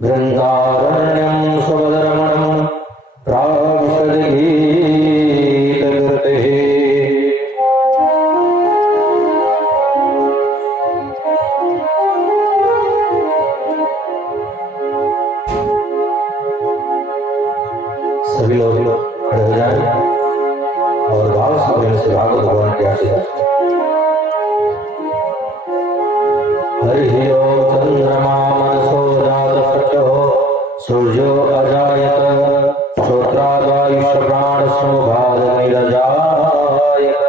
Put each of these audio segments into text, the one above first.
वृंदारण्यं सुभद्रमणं सभी लोग खड़े हो जाएं और भाव से प्रेम से भागवत भगवान के आशीर्वाद। हरि ओम चंद्रमा मनसो जातसचो सूर्यो अजायत श्रोत्रादायुष प्राण समभाग निरजायत।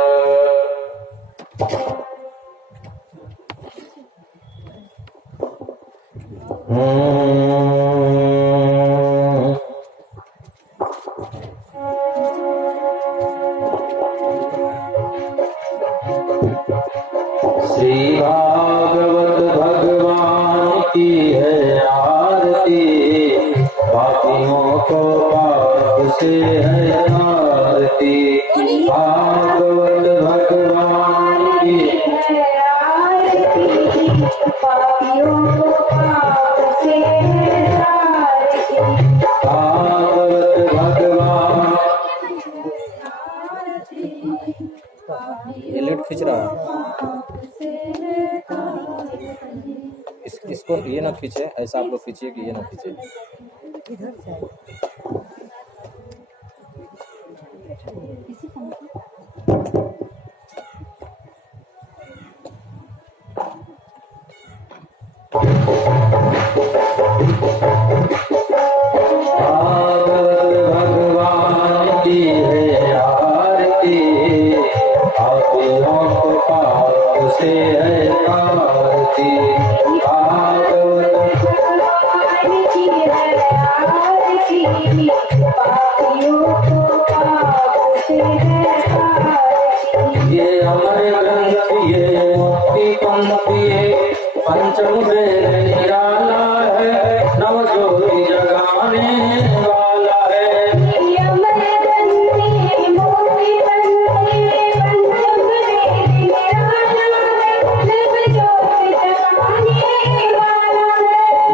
श्री भागवत भगवान की है आरती, पापियों को पाप से है आरती। भागवत भगवान की है आरती, पापियों को पाप से है आरती। भागवत भगवान ये लेट खींच रहा है। इसको ये ना खींचे, ऐसा आप लोग खींचिए कि ये ना खींचे। भगवान की है आरती, पापियों को पाप से है आरती। ये हमारे ग्रंथ ये मुक्ति पंक्ति पंचम वेद निराला है, नव ज्योति जगाने वाला है।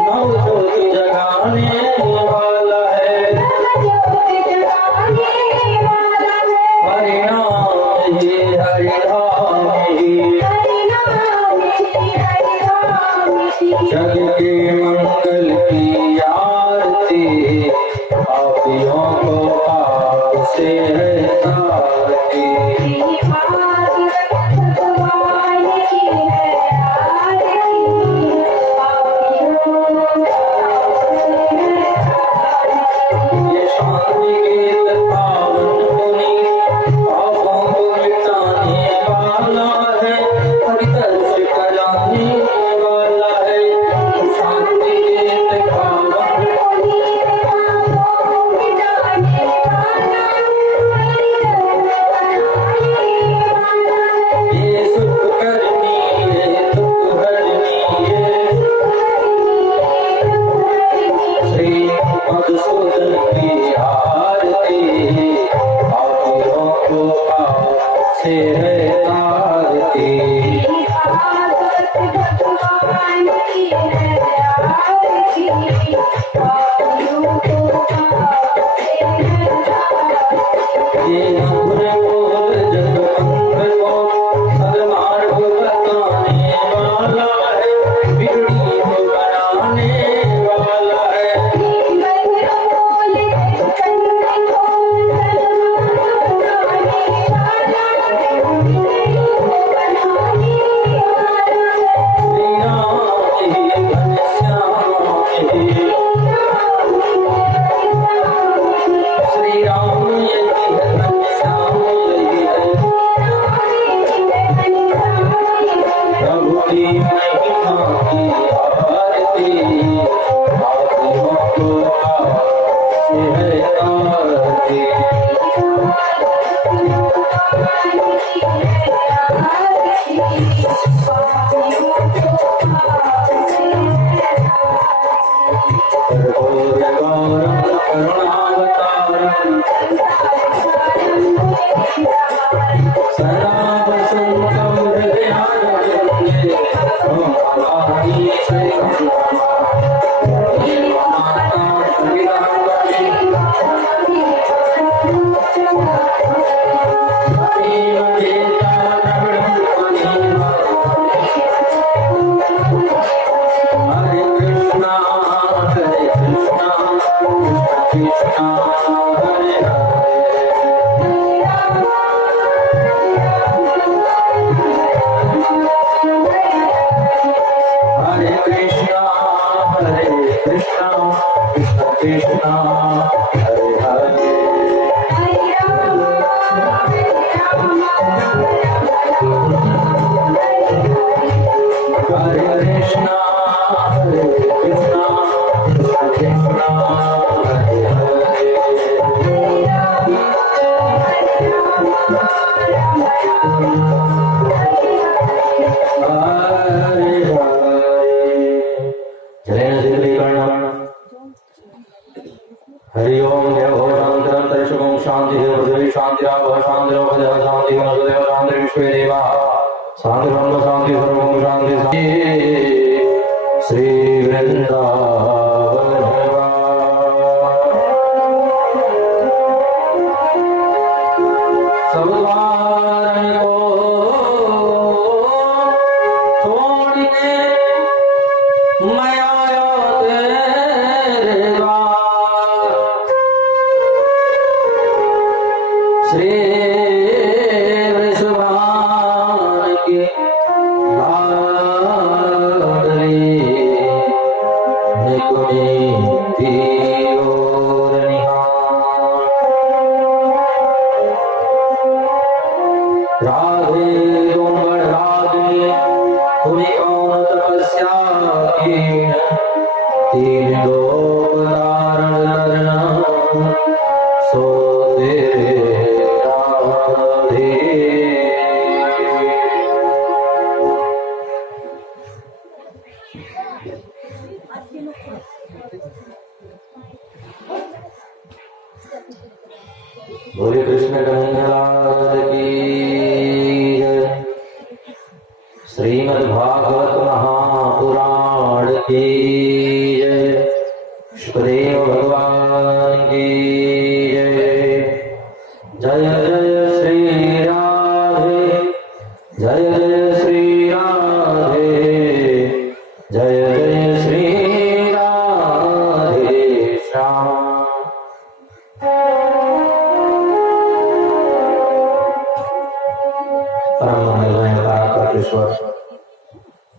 नव ज्योति जगाने वाला है, हरिनाम ही हरिनाम ही जग के मंगल की आरती, पापियों को पाप से है तारती। ये शांति गीत पावन पुनि, पापों को मिटाने वाला है, हरिदर्श कराने वाला है। शांति गीत पावन ये सुख करनी ये दुख हरनी ये श्री मधुसूदन की आरती, पापियों को पाप से है तारती। ये मधुर बोल जग मंगल को सदमार्ग बताने वाला है, बिगड़ी को बनाने वाला है। श्री राम ही घनश्याम ही, श्री राम यही है घनश्याम यही है, प्रभु की महिमा की आरती, पापियों को पाप से है तारती। कर्पूर गौरम करुणावतारम सदा वसंतम हृदयारविंदे हरि ओम देवो शांतिरं तरिशुभं शान्तिः पृथिवी शान्तिरावः शान्तिरोपदेवः शान्तिः वसुदेवः शान्तिः विश्वे देवाः शान्तिर्ब्रह्म शान्तिः सर्वं शान्तिः शान्तिः श्री वृंदावन सब द्वार को छोड़ के मैं आया तेरे द्वार श्री वृषभान की लाडली निकुंजी और निहार राधे तुम राधे तुम्हें कौन तपस्या की तीन लोक धारण करना सो तेरे राधे बोले कृष्ण कन्हैया की जय। श्रीमद् भागवत महापुराण की जय। शुकदेव भगवान की जय। जय जय श्री राधे जय जय श्री राधे जय जय श्री राधे श्याम। परम मंगलमय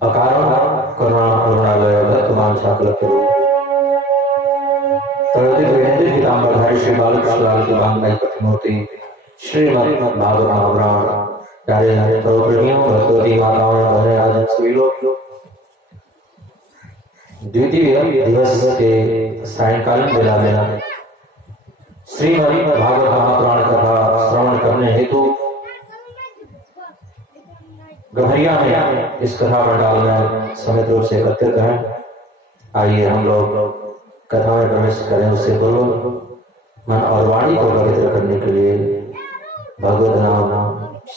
अकारण करुणा करुणालय भक्तमान सकल त्रयोदश पीताम्बरधारी श्री बालकृष्ण की बांगमयी प्रतिमूर्ति श्रीमद् भागवत महापुराण प्यारे प्रेमियों भक्तवती माताओं बहनें आज सभी लोग द्वितीय दिवस के सायंकालीन बेला में श्रीमद् भागवत महापुराण कथा श्रवण करने हेतु गम्हरिया में इस कथा पंडाल में समित रूप से एकत्रित हैं। आइए हम लोग कथा में प्रवेश करें। उससे पूर्व मन और वाणी को पवित्र करने के लिए भगवत नाम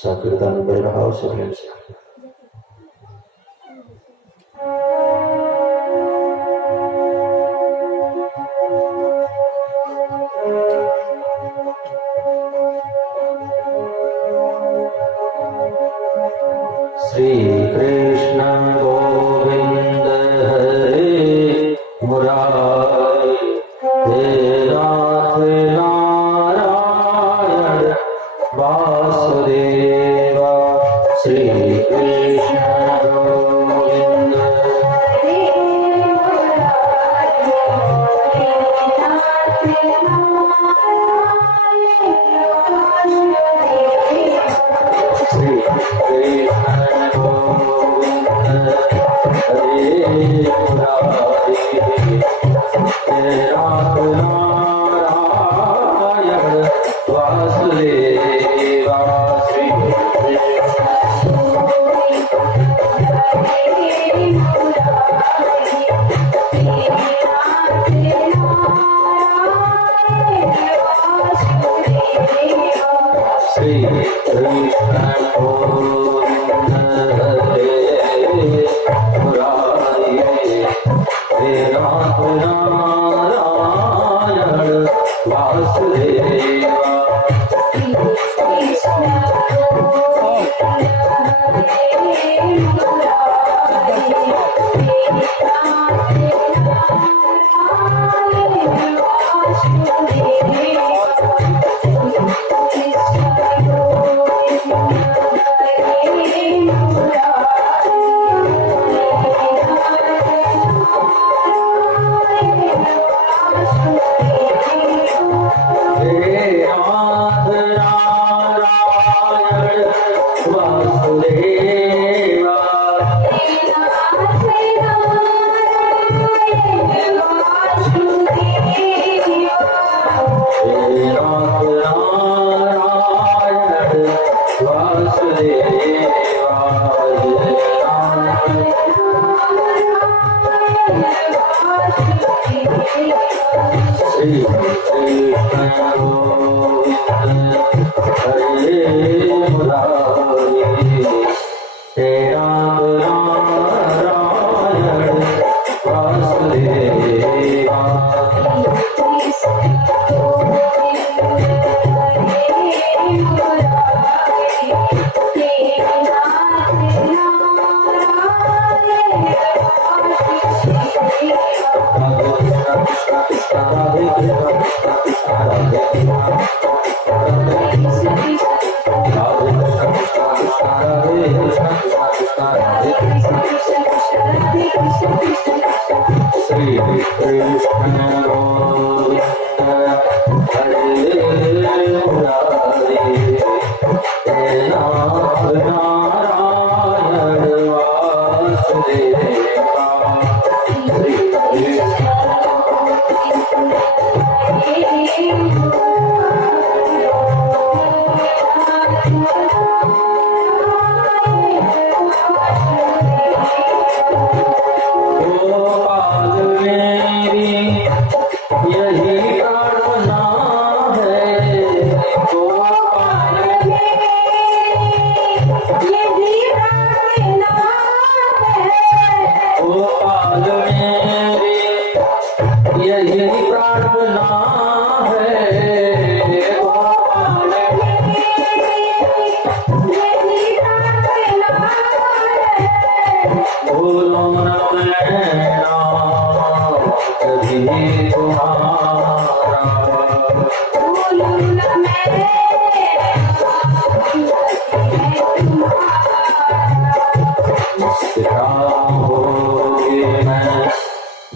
संकीर्तन बड़े भाव से प्रेम से श्री कृष्ण गोविंद हरे मुरारी हे नाथ नारायण वासुदेव श्री श्री कृष्ण गोविंद हरे मुरारी नाथ नारायण वासुदेवा श्री कृष्ण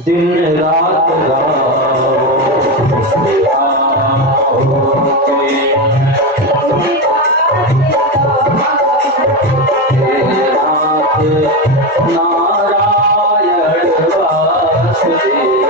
दिन रात नारायण वासुदेवा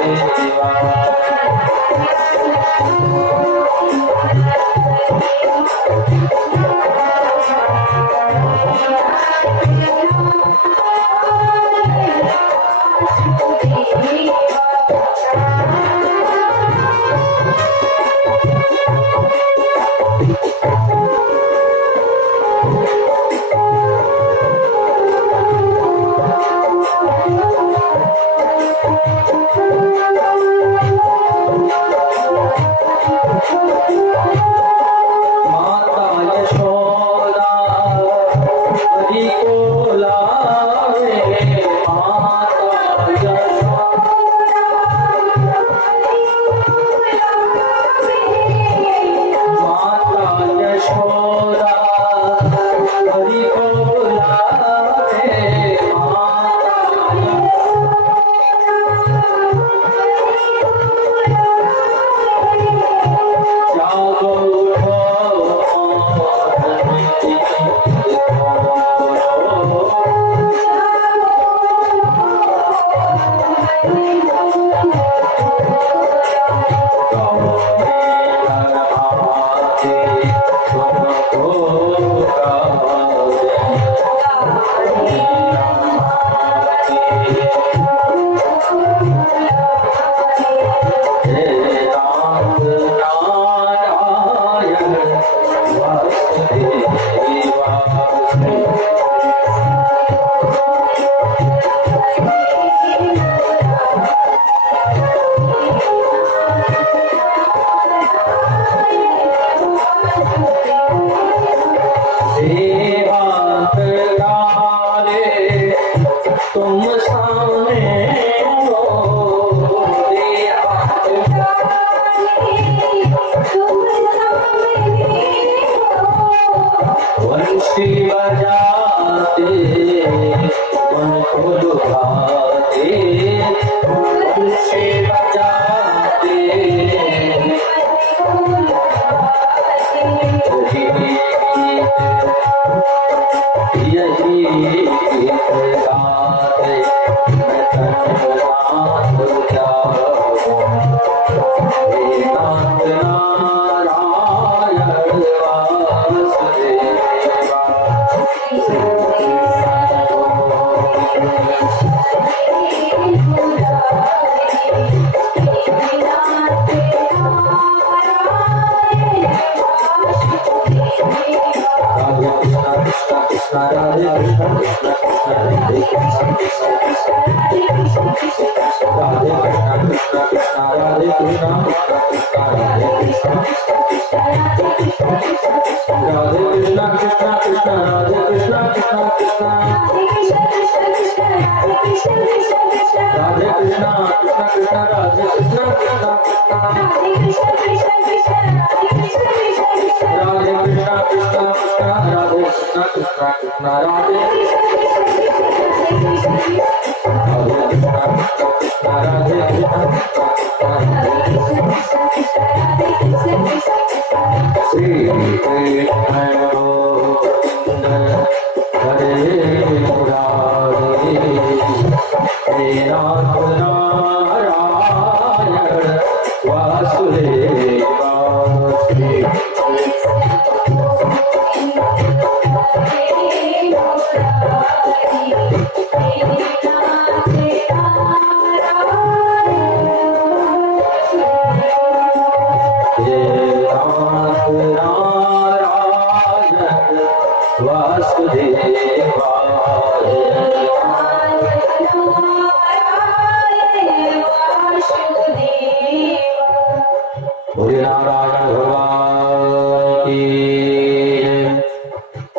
Radhe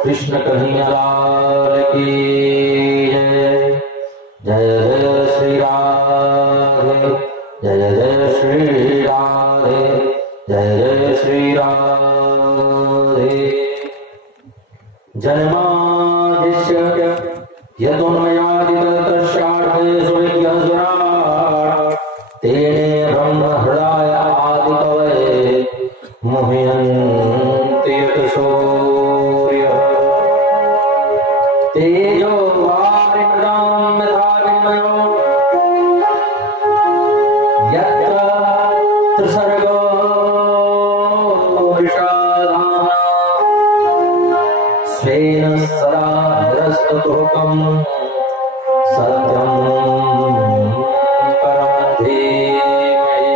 कृष्ण कन्हैया लाल की जय। जय जय श्री राधे, जय जय श्री राधे, जय जय श्री राधे। जन्मादिस्य यतोन्मयादितरतश्चार्थे सुविज्ञसुराट् तेने ब्रह्म हृदय आदिकवये मुह्यन्ति यतसूर्यः। तेजो वारिमृदां यथा विनिमयो यत्र त्रिसर्गो विषादाना स्वेन सदा हृस्ततुकं सत्यं परमं धीमहि।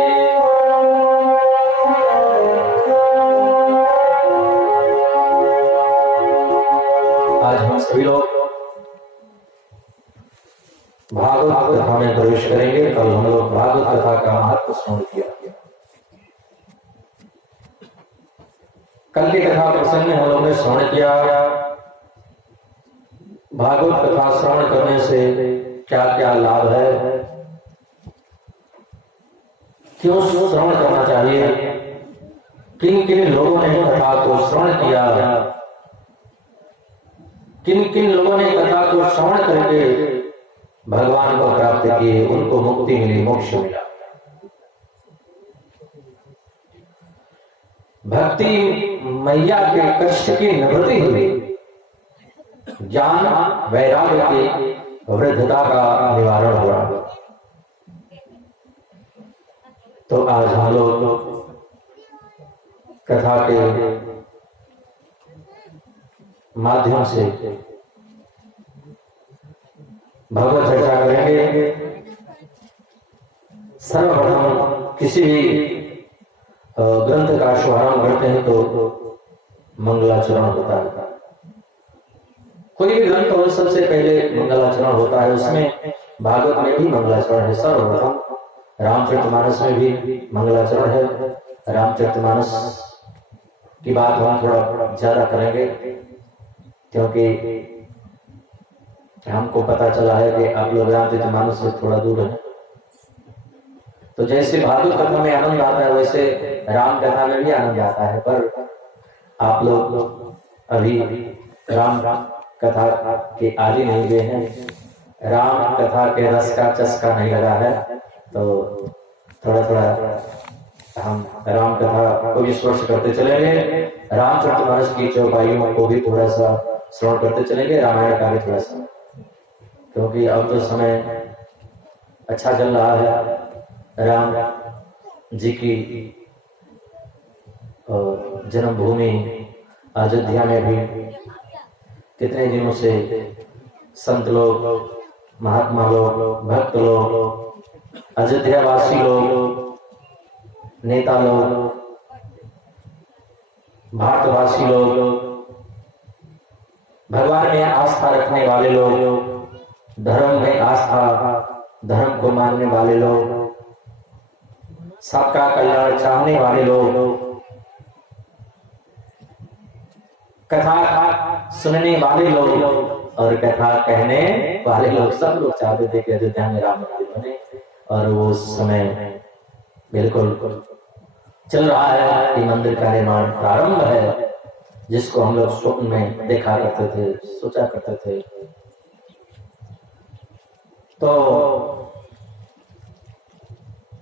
आज हम सभी लोग भागवत कथा में प्रवेश करेंगे। कल हम लोग भागवत कथा का महत्व श्रवण किया। कल की कथा प्रसंग में हम लोग ने श्रवण किया भागवत कथा श्रवण करने से क्या क्या लाभ है, क्यों श्रवण करना चाहिए, किन किन लोगों ने कथा को श्रवण किया, किन किन लोगों ने कथा को श्रवण करके भगवान को प्राप्त किए, उनको मुक्ति मिली, मोक्ष मिला। भक्ति मैया के कष्ट की निवृत्ति हुई, ज्ञान वैराग्य की वृद्धता का निवारण हुआ। तो आज हम लोग कथा के माध्यम से भगवत चर्चा करेंगे। सर्वप्रथम किसी भी ग्रंथ का शुभारंभ करते हैं तो मंगलाचरण होता है। कोई भी ग्रंथ हो सबसे पहले मंगलाचरण होता है। उसमें भागवत में भी मंगलाचरण है। सर्वप्रथम रामचरितमानस में भी मंगलाचरण है। रामचरितमानस की बात हम थोड़ा ज्यादा करेंगे क्योंकि हमको पता चला है कि आप लोग रामचरितमानस से थोड़ा दूर हैं। तो जैसे भागवत कथा में आनंद आता है वैसे राम कथा में भी आनंद आता है, पर आप लोग अभी राम कथा के आदि नहीं हुए हैं, राम कथा के रस का चस्का नहीं लगा है। तो थोड़ा थोड़ा हम राम कथा को भी स्पर्श करते चलेंगे, रामचरितमानस की चौपाइयों को भी थोड़ा सा श्रवण करते चलेंगे, रामायण का भी थोड़ा सा, क्योंकि अब तो समय अच्छा चल रहा है। राम जी की जन्मभूमि अयोध्या में भी कितने दिनों से संत लोग, महात्मा लोग, भक्त लोग, अयोध्या वासी लोग, नेता लोग, भारतवासी लोग, भगवान में आस्था रखने वाले लोग, धर्म में आस्था, धर्म को मानने वाले लोग, सबका कल्याण चाहने वाले लोग, कथा सुनने वाले लोग और कथा कहने वाले लोग, सब लोग चाहते थे कि अयोध्या में राम मंदिर बने। और वो समय बिल्कुल चल रहा है कि मंदिर का निर्माण प्रारंभ है, जिसको हम लोग स्वप्न में देखा करते थे, सोचा करते थे। तो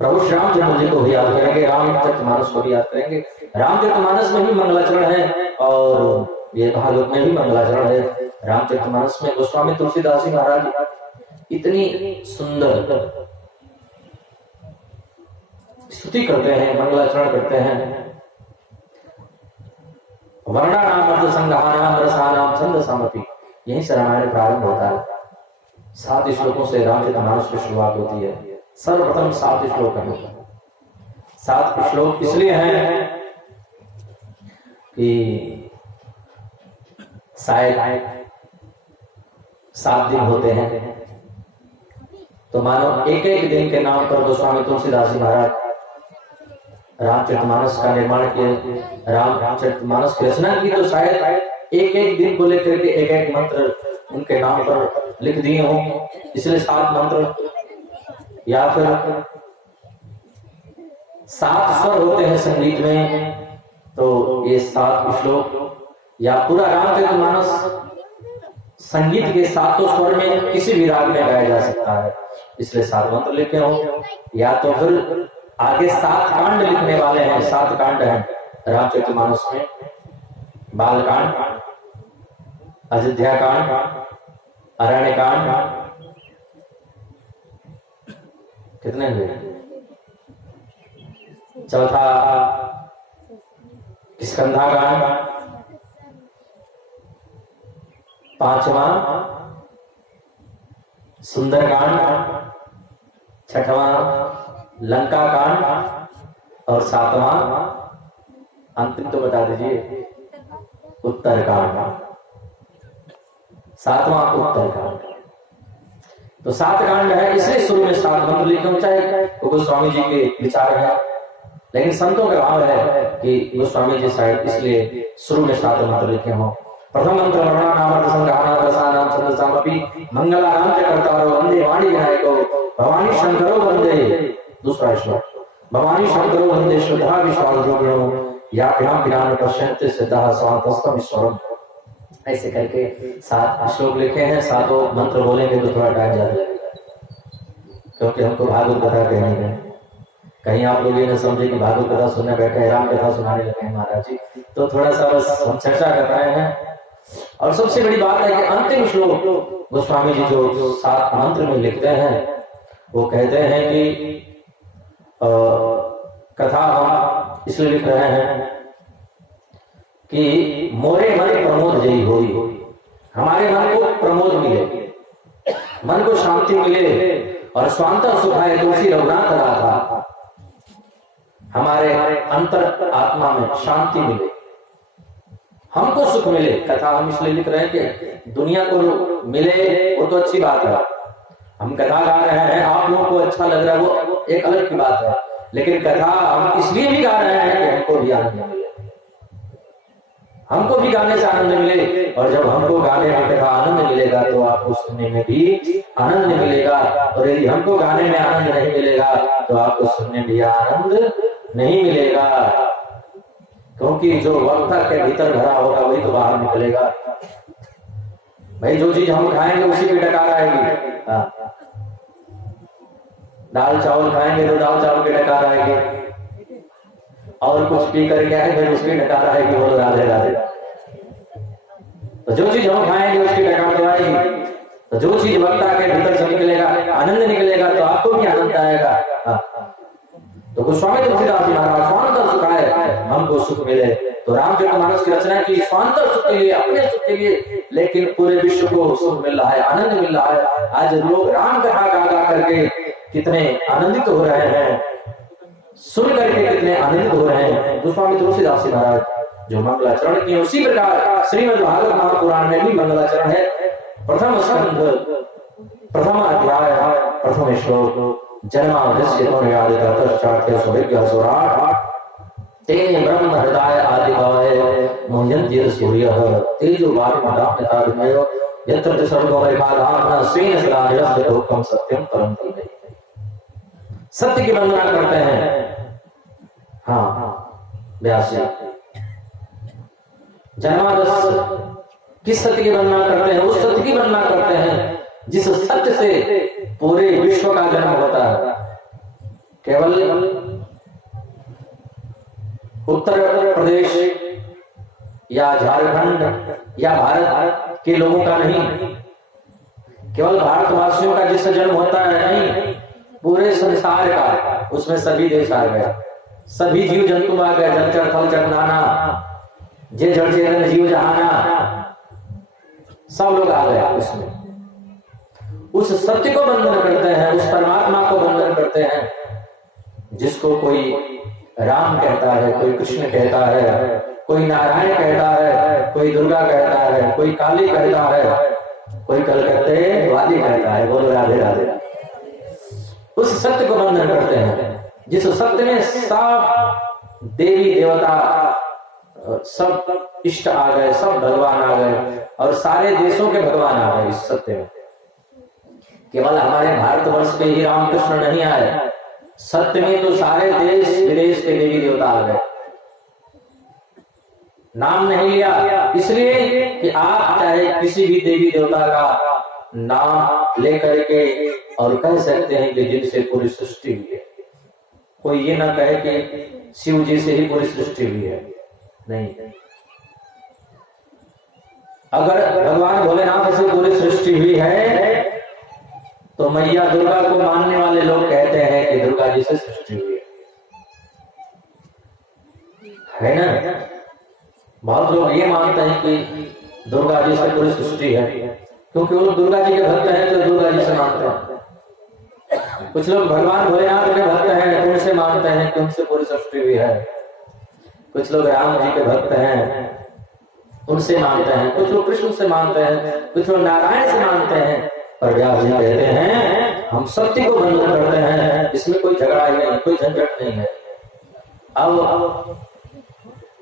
प्रभु श्री रामचंद्र जी को भी याद करेंगे, रामचरितमानस को भी याद करेंगे। रामचरितमानस में भी मंगलाचरण है और ये भागवत में भी मंगलाचरण है। रामचरितमानस में गोस्वामी तुलसीदास जी महाराज इतनी सुंदर स्तुति करते हैं, मंगलाचरण करते हैं। वर्णानाम संग्रहानाम रसानाम छंद सामपि, यहीं से रामायण प्रारंभ होता है। 7 श्लोकों से रामचरितमानस की शुरुआत होती है। सर्वप्रथम 7 श्लोक है। 7 श्लोक इसलिए हैं कि शायद 7 दिन होते हैं, तो मानो एक एक दिन के नाम पर गोस्वामी तुलसीदास जी महाराज रामचरितमानस का निर्माण किए, रामचरितमानस की रचना की। तो शायद एक एक दिन को लेकर के एक एक मंत्र उनके नाम पर लिख दिए हों, इसलिए 7 मंत्र, या फिर 7 स्वर होते हैं संगीत में, तो ये 7 श्लोक या पूरा रामचरितमानस संगीत के 7 स्वर में किसी भी राग में गाया जा सकता है, इसलिए 7 मंत्र लिखे हों। या तो फिर आगे 7 कांड लिखने वाले हैं। 7 कांड हैं रामचरितमानस में, बालकांड, अयोध्या कांड, अरण्य कांड, कितने हुए? चौथा स्कंधा कांड, 5वां सुंदर कांड, 6वां लंका कांड और 7वां अंतिम तो बता दीजिए, उत्तर कांड। 7वां उत्तर कांड। तो 7 कांड है, इसलिए शुरू में 7 मंत्र लिखे हों। चाहे गोस्वामी जी के विचार है, लेकिन संतों का भाव है कि गोस्वामी जी शायद इसलिए शुरू में 7 मंत्र लिखे हों। प्रथम मंत्र वर्णानाम संग्रहानाम रसानाम छंद सामपि मंगलानाम च कर्तारो वंदे वाणी विनायको भवानी शंकरो वंदे। दूसरा श्लोक, भवानी शंकरो वंदे श्रद्धा विश्वास योगिनो या पिनाम पश्यन्ते सिद्धा स्वांतस्तम ईश्वरम। ऐसे करके 7 श्लोक लिखे हैं। 7 मंत्र बोलेंगे तो थोड़ा टाइम ज्यादा लगेगा, क्योंकि हमको भागवत कथा कहनी है। कहीं आप लोग ये न समझे कि भागवत कथा सुनने बैठे हैं, राम कथा सुनाने लगे हैं महाराज जी, तो थोड़ा सा बस हम चर्चा कर रहे हैं। और सबसे बड़ी बात है कि अंतिम श्लोक गोस्वामी जी जो 7 मंत्र में लिखते हैं, वो कहते हैं कि कथा हम इसलिए लिख रहे हैं कि मोरे मन प्रमोद जयी होई, हमारे मन को प्रमोद मिले, मन को शांति मिले और स्वांत सुखाए तुलसी रघुनाथ राधा, हमारे अंतर आत्मा में शांति मिले, हमको सुख मिले। कथा हम इसलिए लिख रहे हैं कि दुनिया को मिले वो तो अच्छी बात है, हम कथा गा रहे हैं, आप लोगों को अच्छा लग रहा है वो एक अलग की बात है, लेकिन कथा हम इसलिए भी गा रहे हैं कि हमको भी आनंद मिले, हमको भी गाने से आनंद मिले। और जब हमको गाने में कथा आनंद मिलेगा तो आपको सुनने में भी आनंद मिलेगा, और यदि हमको गाने में आनंद नहीं मिलेगा तो आपको सुनने में आनंद नहीं मिलेगा, क्योंकि जो वक्ता के भीतर भरा होगा वही तो बाहर निकलेगा। भाई जो चीज हम खाएंगे उसी की डकार आएगी। दाल चावल खाएंगे तो दाल चावल की डकार आएगी, और कुछ पी करके आए फिर उसकी डकार आएगी, बोलो राधे राधे। तो जो चीज हम खाएंगे उसकी डकार तो आएगी। तो जो चीज वक्ता के भीतर से निकलेगा, आनंद निकलेगा, तो आपको भी आनंद आएगा। तो गोस्वामी तुलसीदास जी महाराज स्वांत सुख आए, हमको सुख मिले। तो रामचरितमानस की रचना की स्वांत सुख के लिए, अपने सुख के लिए, लेकिन पूरे विश्व को सुख मिल रहा है, आनंद मिल रहा है। आज लोग राम कथा गा गा करके कितने आनंदित हो रहे हैं, सुन करके कितने आनंदित हो रहे हैं। गोस्वामी तुलसीदास जी महाराज जो मंगलाचरण किए, उसी प्रकार श्रीमद् भागवत महापुराण में भी मंगलाचरण है। प्रथम स्कंध, प्रथम अध्याय, प्रथम श्लोक, जन्माद्यस्य तोर्यादितश्चार्थ्य सुविज्ञ सुराट तेने ब्रह्म हृदय आदिकाय मोह्यन्ति सूर्यः तेजो वायुमण्डलं यथा यत्र सर्वो वैभागाः स्वेन सदा निरस्तोक्तं सत्यं परन्ति नहीं। सत्य की वंदना करते हैं। हाँ व्यास जी, जन्माद्यस्य किस सत्य की वंदना करते हैं? उस सत्य की वंदना करते हैं जिस सत्य से पूरे विश्व का जन्म होता है। केवल उत्तर प्रदेश या झारखंड या भारत के लोगों का नहीं, केवल भारतवासियों का जिससे जन्म होता है नहीं, पूरे संसार का। उसमें सभी देश आ गए, सभी जीव जंतु आ गए, जलचर थलचर नाना जे जड़ चेतन जीव जहाना, सब लोग आ गए उसमें। उस सत्य को बंधन करते हैं, उस परमात्मा को बंधन करते हैं, जिसको कोई राम कहता है, कोई कृष्ण कहता है, कोई नारायण कहता है, कोई दुर्गा कहता है, कोई काली कहता है, कोई कलकत्ते वाली कहता है। बोलो राधे राधे। उस सत्य को बंधन करते हैं, जिस सत्य में सब देवी देवता, सब इष्ट आ गए, सब भगवान आ गए, और सारे देशों के भगवान आ गए इस सत्य में। केवल हमारे भारतवर्ष पे ही रामकृष्ण नहीं आए, सत्य में तो सारे देश विदेश के देवी देवता आ गए। नाम नहीं लिया इसलिए कि आप चाहे किसी भी देवी देवता का नाम लेकर के और कह सकते हैं कि जिनसे पूरी सृष्टि हुई है। कोई ये ना कहे कि शिव जी से ही पूरी सृष्टि हुई है, नहीं। अगर भगवान भोलेनाथ से पूरी सृष्टि हुई है तो मैया दुर्गा को मानने वाले लोग कहते हैं कि दुर्गा जी से सृष्टि हुई है ना। बहुत लोग ये मानते हैं कि दुर्गा जी से पूरी सृष्टि है, क्योंकि वो दुर्गा जी के भक्त हैं तो दुर्गा जी से मानते हैं। कुछ लोग भगवान भोलेनाथ के भक्त हैं तो उनसे मानते हैं कि उनसे पूरी सृष्टि हुई है। कुछ लोग राम जी के भक्त हैं उनसे मानते हैं, कुछ लोग कृष्ण से मानते हैं, कुछ लोग नारायण से मानते हैं। पर व्यास जी कहते हैं हम सत्य को बंधन करते हैं, इसमें कोई झगड़ा ही नहीं, कोई झंझट नहीं है। अब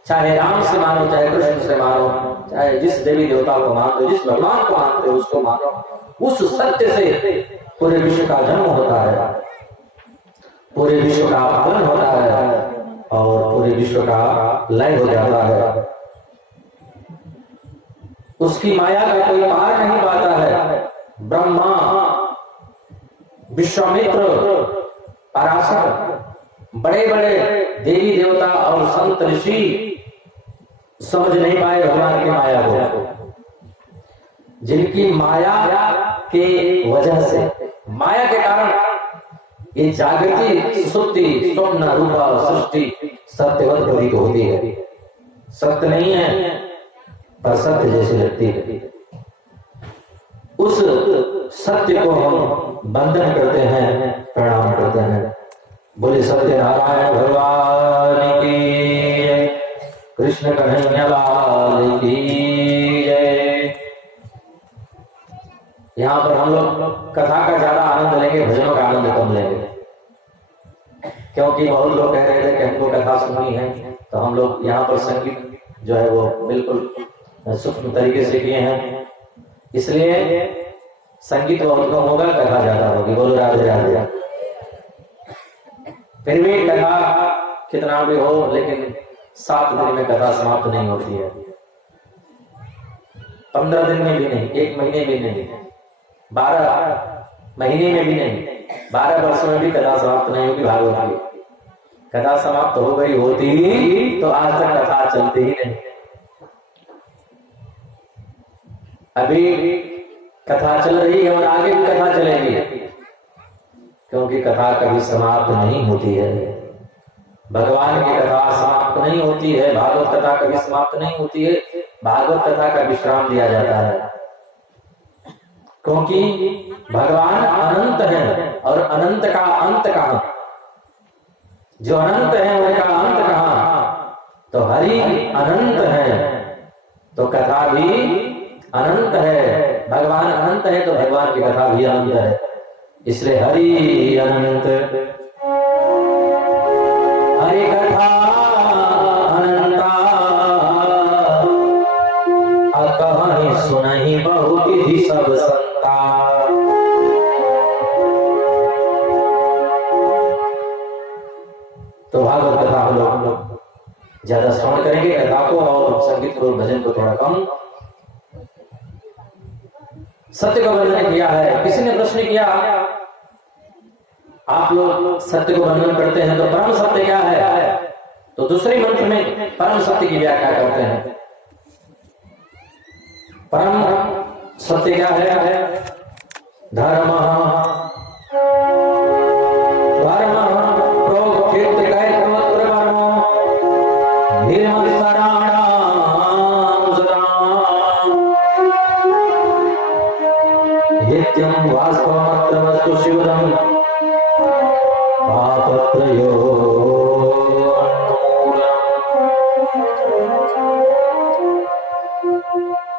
चाहे राम से मानो, चाहे कृष्ण से मानो, चाहे जिस देवी देवता को मानते हो, जिस भगवान को मानते हो उसको मानो, उस सत्य से पूरे विश्व का जन्म होता है, पूरे विश्व का पालन होता है और पूरे विश्व का लय हो जाता है। उसकी माया का कोई पार नहीं पाता है। ब्रह्मा, विश्वामित्र, पराशर, बड़े बड़े देवी देवता और संत ऋषि समझ नहीं पाए भगवान की माया को, जिनकी माया के वजह से, माया के कारण ये जागृति सुसुप्ति स्वप्न रूपा सृष्टि सत्यवत प्रतीत होती है। सत्य नहीं है पर सत्य जैसी लगती है। उस सत्य को हम बंधन करते हैं, प्रणाम करते हैं। बोले सत्यनारायण भगवान की, कृष्ण कन्हैया लाल की जय। यहाँ पर हम लोग कथा का ज्यादा आनंद लेंगे, भजनों का आनंद कम लेंगे, क्योंकि बहुत लोग कह रहे थे कि हमको कथा सुननी है, तो हम लोग यहाँ पर संगीत जो है वो बिल्कुल सूक्ष्म तरीके से किए हैं, इसलिए संगीत बहुत कम होगा, कथा ज्यादा होगी। बोलो राधे राधे। फिर भी कथा कितना भी हो, लेकिन 7 दिन में कथा समाप्त नहीं होती है, 15 दिन में भी नहीं, 1 महीने में नहीं, 12 महीने में भी नहीं, 12 वर्ष में भी कथा समाप्त नहीं होगी भागवत की। कथा समाप्त हो गई होती तो आज तक कथा चलती ही नहीं। अभी कथा चल रही है और आगे भी कथा चलेगी, क्योंकि कथा कभी समाप्त नहीं होती है। भगवान की कथा समाप्त नहीं होती है, भागवत कथा कभी समाप्त नहीं होती है। भागवत कथा का विश्राम दिया जाता है, क्योंकि भगवान अनंत है और अनंत का अंत कहां? जो अनंत है उनका अंत कहां? तो हरि अनंत है तो कथा भी अनंत है। भगवान अनंत है तो भगवान की कथा भी अनंत है, इसलिए हरि अनंत, हरि कथा अनंता, कहीं सुनहि बहु विधि सब संता। तो भागवत कथा हम लोग ज्यादा श्रवण करेंगे, कथा को, और संगीत को, भजन को थोड़ा कम। सत्य का वर्णन किया है। किसी ने प्रश्न किया, आप लोग सत्य को वर्णन करते हैं तो परम सत्य क्या है? तो दूसरे मंत्र में परम सत्य की व्याख्या करते हैं। परम सत्य क्या है? धर्म वास्तवमस्तु शिवदम पापत्रयो।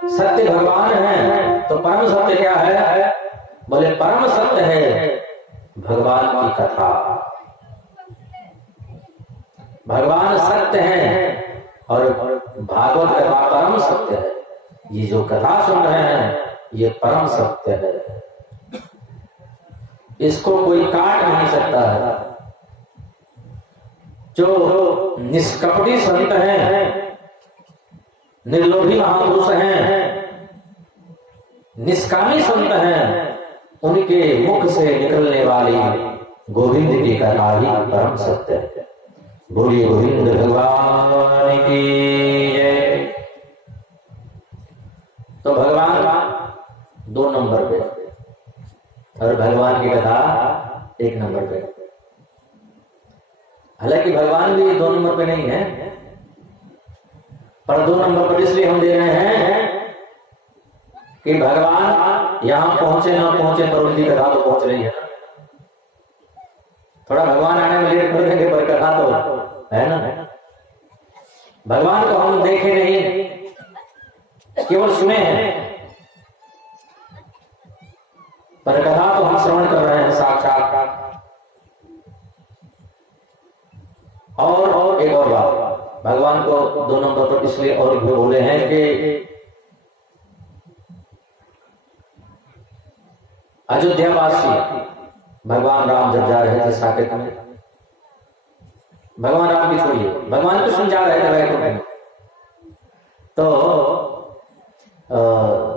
सत्य भगवान है तो परम सत्य क्या है? बोले परम सत्य है भगवान की कथा। भगवान सत्य है और भागवत कथा परम सत्य है। ये जो कथा सुन रहे हैं ये परम सत्य है, इसको कोई काट नहीं सकता है। जो निष्कपटी संत हैं, निर्लोभी महापुरुष हैं, निष्कामी संत हैं, उनके मुख से निकलने वाली गोविंद की कथा ही परम सत्य है। बोलिए गोविंद भगवान की जय। तो भगवान 2 नंबर पे और भगवान की कथा 1 नंबर पे। हालांकि भगवान भी 2 नंबर पे नहीं है, पर 2 नंबर पर इसलिए हम दे रहे हैं कि भगवान यहां पहुंचे ना पहुंचे पर उनकी कथा तो पहुंच रही है ना। थोड़ा भगवान आने में लेट कर देंगे पर कथा तो है ना। भगवान को हम देखे नहीं, केवल सुने हैं, पर कथा तो हम श्रवण कर रहे हैं साक्षात। और एक और बात, भगवान को 2 नंबर पर इसलिए और भी बोले हैं कि अयोध्यावासी भगवान राम जब जा रहे थे साकेत में, भगवान राम की छोड़िए, भगवान कृष्ण जा रहे थे वैकुंठ में, तो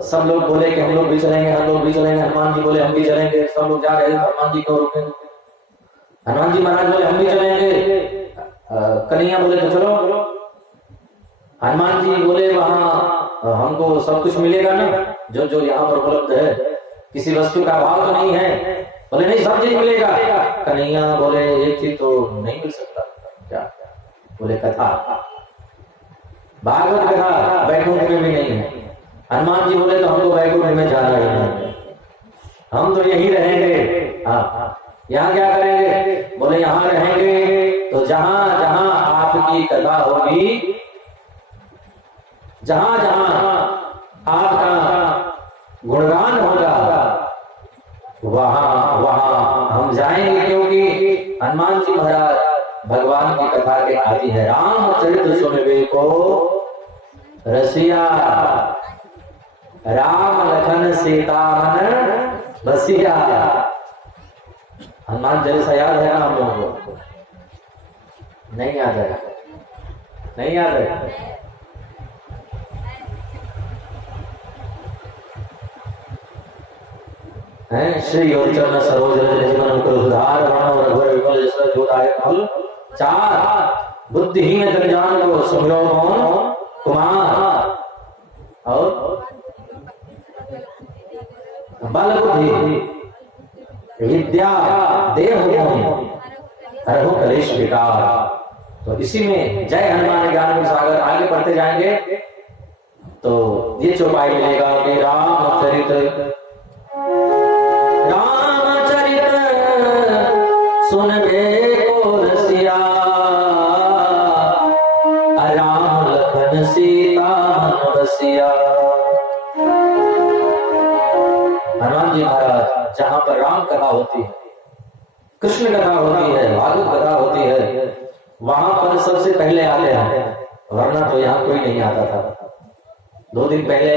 सब लोग बोले कि हम लोग भी चलेंगे, हम लोग भी चलेंगे। हनुमान जी बोले हम भी चलेंगे। सब लोग जा रहे थे, हनुमान जी को रोके। हनुमान जी महाराज बोले हम भी चलेंगे। कन्हैया बोले तो चलो। हनुमान जी बोले वहां हमको सब कुछ मिलेगा ना, जो जो यहाँ पर उपलब्ध है, किसी वस्तु का अभाव तो नहीं है। बोले नहीं, सब चीज मिलेगा। कन्हैया बोले एक चीज तो नहीं मिल सकता। क्या? बोले कथा, भागवत कथा वैकुंठ में भी नहीं है। हनुमान जी बोले तो हमको वैकुंठ में जाना ही नहीं, हम तो यही रहेंगे। हाँ, यहाँ क्या करेंगे? बोले यहाँ रहेंगे तो जहां जहां आपकी कथा होगी, जहां जहां आपका गुणगान होगा, वहां वहां हम जाएंगे। क्योंकि हनुमान जी महाराज भगवान की कथा के आदि है। रामचरित सुनबे को रसिया, राम लखन सीता मन बसिया। हनुमान चालीसा याद है ना हम लोगों को? नहीं याद है? नहीं याद है? श्री योचन सरोज जीवन सुधार रघुवर विमल जस जोदाय फल चार। बुद्धिहीन जन जान को सुमिरो कौन कुमार। और बल बुद्धि विद्या देह हरहु कलेश विकार। तो इसी में जय हनुमान ज्ञान सागर आगे बढ़ते जाएंगे तो ये चौपाई मिलेगा कि रामचरित सुनबे को रसिया, राम लखन सीता मन बसिया। हनुमान जी महाराज जहां पर राम कथा होती है, कृष्ण कथा होती है, भागवत कथा होती है, वहां पर सबसे पहले आते हैं। वरना तो यहाँ कोई नहीं आता था। 2 दिन पहले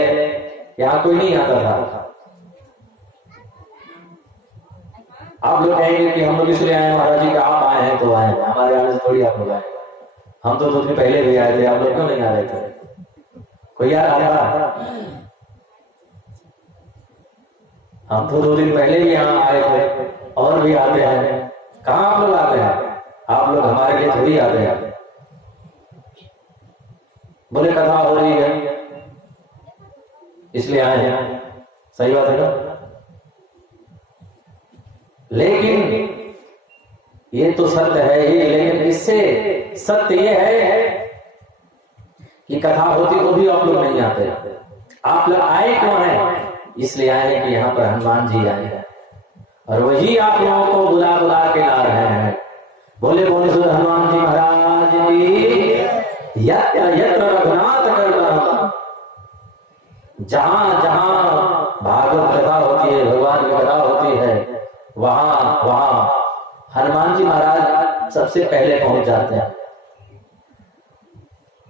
यहाँ कोई नहीं आता था। आप लोग कहेंगे कि हम लोग इसलिए आए महाराज जी, का आप आए हैं तो आए, हमारे आने से थोड़ी आप लोग आए। हम तो 2 दिन पहले भी आए थे, आप लोग क्यों नहीं आ रहे थे? कोई याद आया? हम तो 2 दिन पहले भी यहाँ आए थे और भी आते हैं। कहाँ आप लोग आते हैं? आप लोग हमारे लिए थोड़ी आते हैं। बोले कथा हो रही है इसलिए आए हैं, सही बात है ना? लेकिन ये तो सत्य है ही, लेकिन इससे सत्य ये है कि कथा होती तो भी आप लोग नहीं आते। आप लोग आए क्यों हैं? इसलिए आए हैं कि यहाँ पर हनुमान जी आए हैं और वही आप लोगों को बुला बुला के ला रहे हैं। बोले बोले सो हनुमान जी महाराज की। यत्र रघुनाथ करता, जहां जहां भागवत कथा होती है, भगवान की कथा होती है, वहां वहां हनुमान जी महाराज सबसे पहले पहुंच जाते हैं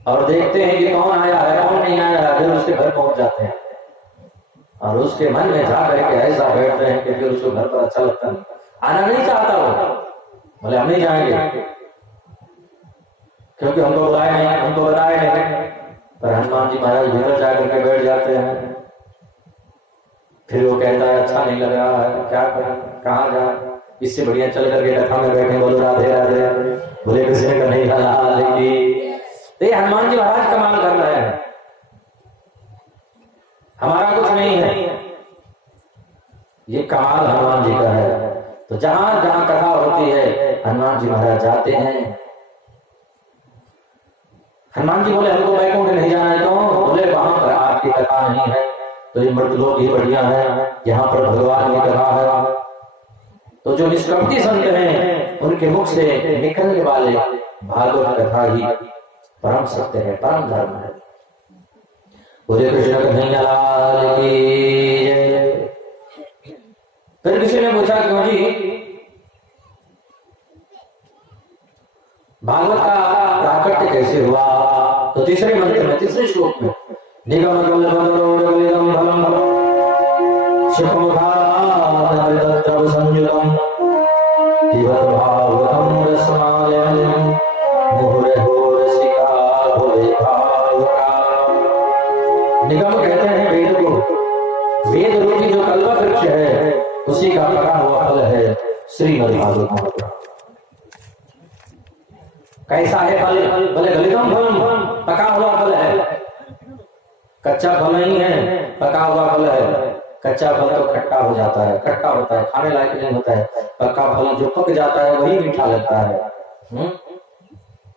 और देखते हैं कि कौन आया है कौन नहीं आया है, फिर उसके घर पहुंच जाते हैं और उसके मन में जा करके ऐसा बैठते हैं कि फिर उसको घर पर अच्छा लगता नहीं, आना नहीं चाहता वो। बोले हम नहीं जाएंगे क्योंकि हमको बुलाए नहीं, हमको बताए नहीं। पर हनुमान जी महाराज भीतर जाकर के बैठ जाते हैं। फिर वो कहता है अच्छा नहीं लग रहा है, क्या करें, कहाँ जाए, इससे बढ़िया चल करके कथा में बैठे, बोलो राधे राधे। बोले कृष्ण का नहीं लाल की। तो हनुमान जी महाराज कमाल कर रहे हैं, हमारा कुछ नहीं है, ये कमाल हनुमान जी का है। तो जहां जहां कथा होती है हनुमान जी महाराज जाते हैं। हनुमान जी बोले हमको बैकुंठ नहीं जाना है, तो बोले वहां पर आपकी कथा नहीं है तो ये मृतलोक ही बढ़िया है, यहाँ पर भगवान की कथा है। तो जो निष्कपटी संत हैं उनके मुख से निकलने वाले भागवत कथा ही परम सत्य है, परम धर्म है। बोले कृष्ण कन्हैया लाल की जय। फिर किसी ने पूछा क्यों जी भागवत का प्राकट्य कैसे हुआ? तो तीसरे मंत्र में, तीसरे श्लोक में निगम निगम फलम सुखमुखादमृतत्व संयुतम पिबत भागवतम रसमालयम मुहुरहो रसिका भवे भावुका। निगम कहते हैं वेद को, वेद रूपी जो कल्प वृक्ष है उसी का पका हुआ फल है श्रीमद् भागवत महापुराण। कैसा है फल? बोले गलितम फलम, पका हुआ फल है, कच्चा फल नहीं है, पका हुआ फल है। कच्चा फल तो खट्टा हो जाता है, खट्टा होता है, खाने लायक नहीं होता है। पका फल जो पक जाता है वही मीठा लगता है।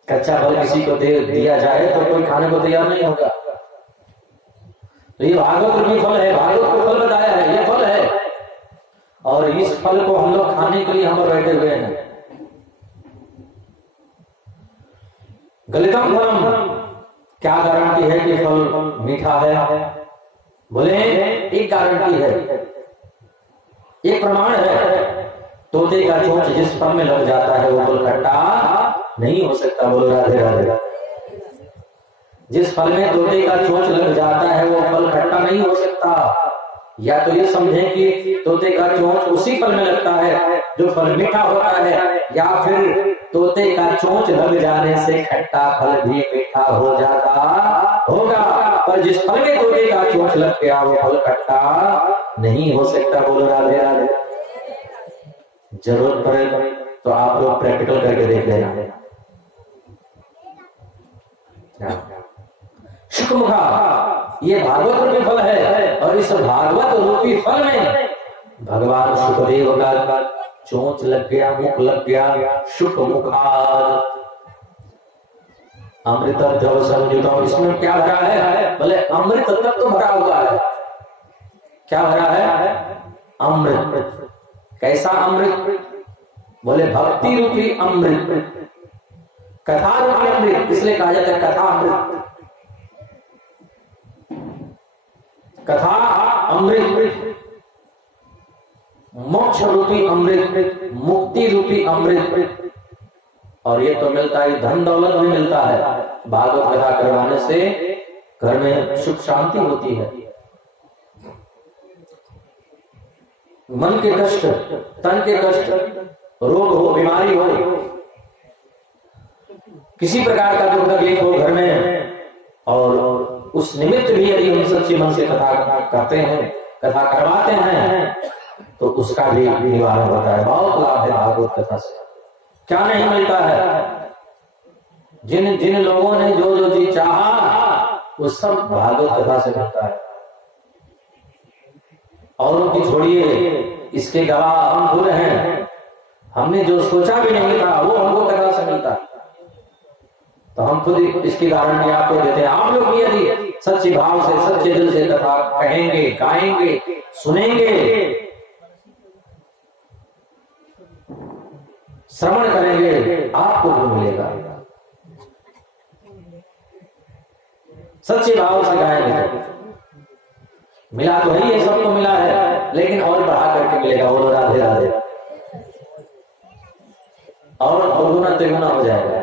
कच्चा फल किसी को दे दिया जाए तो कोई खाने को तैयार नहीं होगा। तो ये भागवत रूपी फल है, भागवत को फल बताया है, ये फल है और इस फल को हम लोग खाने के लिए हम बैठे हुए हैं। गलितम फलम, क्या गारंटी है कि फल मीठा है? बोले एक गारंटी है, एक प्रमाण है, तोते का चोंच जिस फल में लग जाता है वो फल खट्टा नहीं हो सकता। बोलो राधे राधे। जिस फल में तोते का चोंच लग जाता है वो फल खट्टा नहीं हो सकता। या तो ये समझें कि तोते का चोंच उसी फल में लगता है जो फल मीठा होता है, या फिर तोते का चोंच लग जाने से खट्टा फल भी मीठा हो जाता होगा, पर जिस फल में तोते का चोंच लग गया वो फल खट्टा नहीं हो सकता। बोलो राधे राधे। जरूरत पड़े तो आप लोग प्रैक्टिकल करके देख लेना। शुकमुखा ये भागवत रूपी फल है और इस भागवत रूपी फल में भगवान शुकदेव का चोंच लग गया, मुख लग गया। शुक मुखाद अमृत द्रव संयुतम, इसमें क्या भरा है? बोले अमृत तत्व भरा हुआ है। क्या भरा है? अमृत। कैसा अमृत? बोले भक्ति रूपी अमृत, कथा रूपी अमृत, इसलिए कहा जाता है कथा अमृत। कथा अमृत, मोक्ष रूपी अमृत, मुक्ति रूपी अमृत। और ये तो मिलता है, धन दौलत भी मिलता है। भागवत कथा करवाने से घर में सुख शांति होती है। मन के कष्ट, तन के कष्ट, रोग हो, बीमारी हो, किसी प्रकार का दुख तकलीफ हो घर में, और उस निमित्त भी यदि हम सच्चे मन से कथा करते हैं, कथा करवाते हैं तो उसका भी निवारण होता है। बहुत लाभ है भागवत कथा से। क्या नहीं मिलता है? जिन जिन लोगों ने जो जो चीज चाहा वो सब भागवत कथा से मिलता है। और उनकी छोड़िए, इसके गवाह हम खुद हैं। हमने जो सोचा भी नहीं था वो हमको कथा से मिलता है। तो हम खुद इसकी गारंटी आपको देते हैं। आप लोग भी यदि सच्चे भाव से सच्चे दिल से कथा कहेंगे, गाएंगे, सुनेंगे, श्रवण करेंगे, आपको भी मिलेगा। सच्चे भाव से गाएंगे। मिला तो है, ये सबको मिला है, लेकिन और बढ़ा करके मिलेगा। बोलो राधे राधे। और गुना तिगुना हो जाएगा।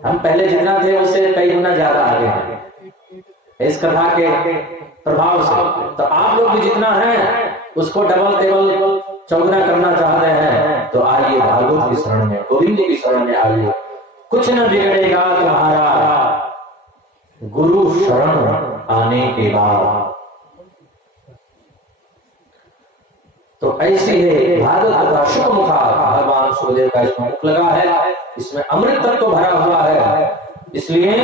हम पहले जितना थे उससे कई गुना ज्यादा आगे हैं इस कथा के प्रभाव से। तो आप लोग भी जितना है उसको डबल टेबल चौगुना करना चाहते हैं तो आइए भागवत की शरण में, गोविंद की शरण में आइए। कुछ न बिगड़ेगा तुम्हारा गुरु शरण आने के बाद। तो ऐसी है भागवत कथा। शुभ मुखा भगवान सुखदेव का इसमें मुख लगा है। इसमें अमृत तत्व भरा हुआ है। इसलिए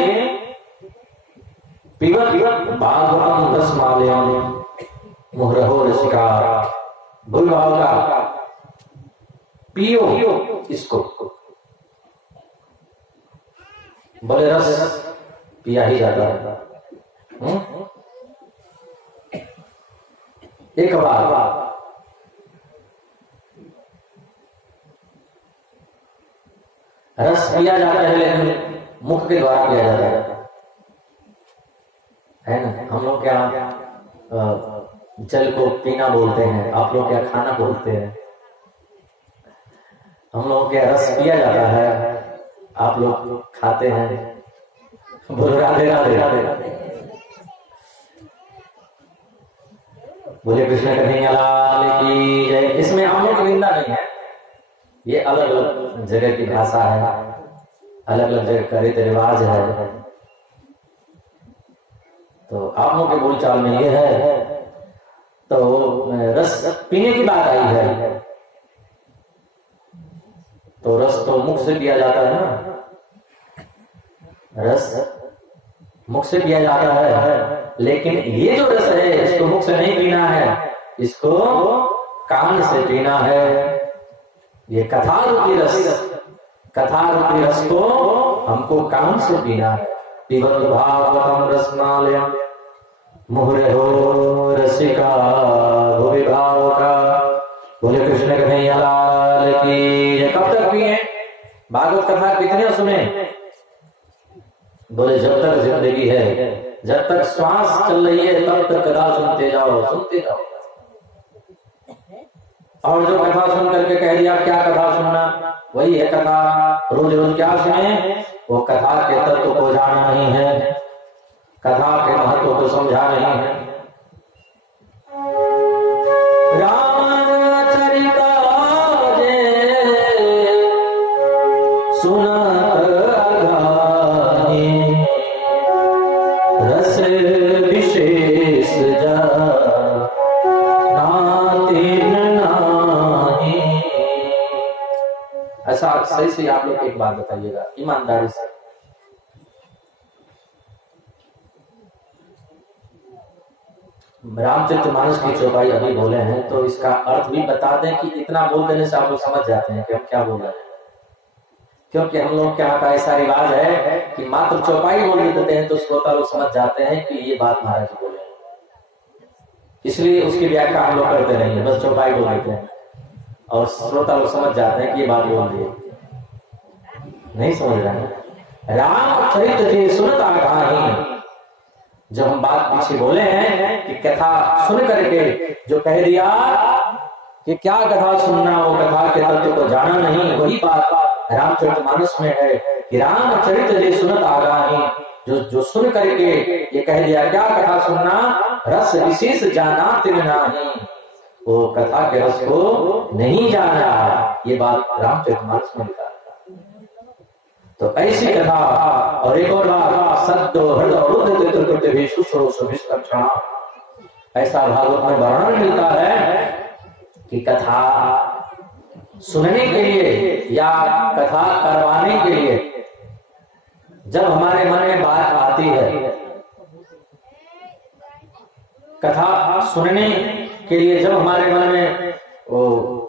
पिबत भागवतम रसमालयम मुहुरहो रसिका। भूभाव का पियो इसको। बोले रस पिया ही जाता है। एक बार रस पिया जाता है, लेकिन मुख के द्वारा पिया जाता है ना। हम लोग क्या जल को पीना बोलते हैं, आप लोग क्या खाना बोलते हैं। हम लोग क्या रस पिया जाता है, आप लोग खाते हैं। बोलो राधे राधे राधे। बोले कृष्ण कन्हैया लाल की जय। इसमें हम लोग निंदा नहीं है, ये अलग अलग जगह की भाषा है, अलग अलग जगह का रीति रिवाज है। तो आप लोगों के बोलचाल में ये है। तो रस पीने की बात आई है तो रस तो मुख से पिया जाता है ना। रस मुख से पिया जाता है, लेकिन ये जो रस है इसको मुख से नहीं पीना है, इसको कान से पीना है। ये कथा रूपी रस, कथा रूपी रस को हमको कान से पीना है। पिबत भागवतम रसमालयम मुहुरहो रसिका। भूमि भाव का बोले कृष्ण कन्हैया लाल की। कब तक पिए भागवत कथा? कितने सुने? बोले जब तक जिंदगी है, जब तक श्वास चल रही है तब तक कथा सुनते जाओ, सुनते जाओ। और जो कथा सुन करके कह दिया क्या कथा सुनना, वही है कथा। रोज रोज क्या सुने? वो कथा के तत्व को जाना नहीं है, कथा के महत्व को समझा नहीं है। रामचरित सुनत अगाने रस विशेष जा ऐसा सही से आप लोग एक बात बताइएगा ईमानदारी से। रामचरितमानस की चौपाई अभी बोले हैं तो इसका अर्थ भी बता दें कि इतना बोल देने से आप लोग समझ जाते हैं कि हम क्या बोल रहे हैं। क्योंकि हम लोग क्या का ऐसा रिवाज है कि मात्र चौपाई बोल देते हैं तो श्रोता लोग समझ जाते हैं कि ये बात महाराज जी बोले, इसलिए उसकी व्याख्या हम लोग करते नहीं है, बस चौपाई बोल देते हैं और श्रोता लोग समझ जाते हैं कि ये बात बोल दी। नहीं समझ रहे हैं। रामचरित जी सुनता गाहि। जब हम बात पीछे बोले हैं कि कथा सुन करके जो कह दिया कि क्या कथा सुनना, वो कथा के तत्व को जाना नहीं, वही बात रामचरितमानस में है कि रामचरित जी सुनता गाहि। जो सुन करके ये कह दिया क्या कथा सुनना, रस विशेष जाना तिन नाही, वो कथा के रस को नहीं जाना। ये बात रामचरितमानस में लिखा। तो ऐसी कथा और एक और बात सत्य हृदय शुश्रूषा ऐसा भागवत में वर्णन मिलता है कि कथा सुनने के लिए या कथा करवाने के लिए जब हमारे मन में बात आती है, कथा सुनने के लिए जब हमारे मन में वो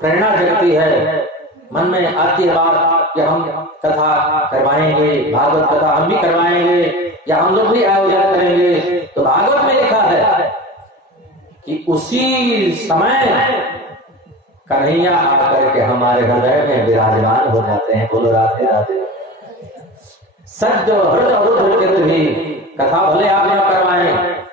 प्रेरणा जगती है, मन में आती है बात कि हम कथा करवाएंगे, भागवत कथा हम भी करवाएंगे या हम लोग भी आयोजन करेंगे, तो भागवत में लिखा है कि उसी समय कन्हैया आकर के हमारे हृदय में विराजमान हो जाते हैं। बोलो राधे राधे। सद्य हृदय अवरुद्ध चित्त भी, कथा भले आप न करवाएं,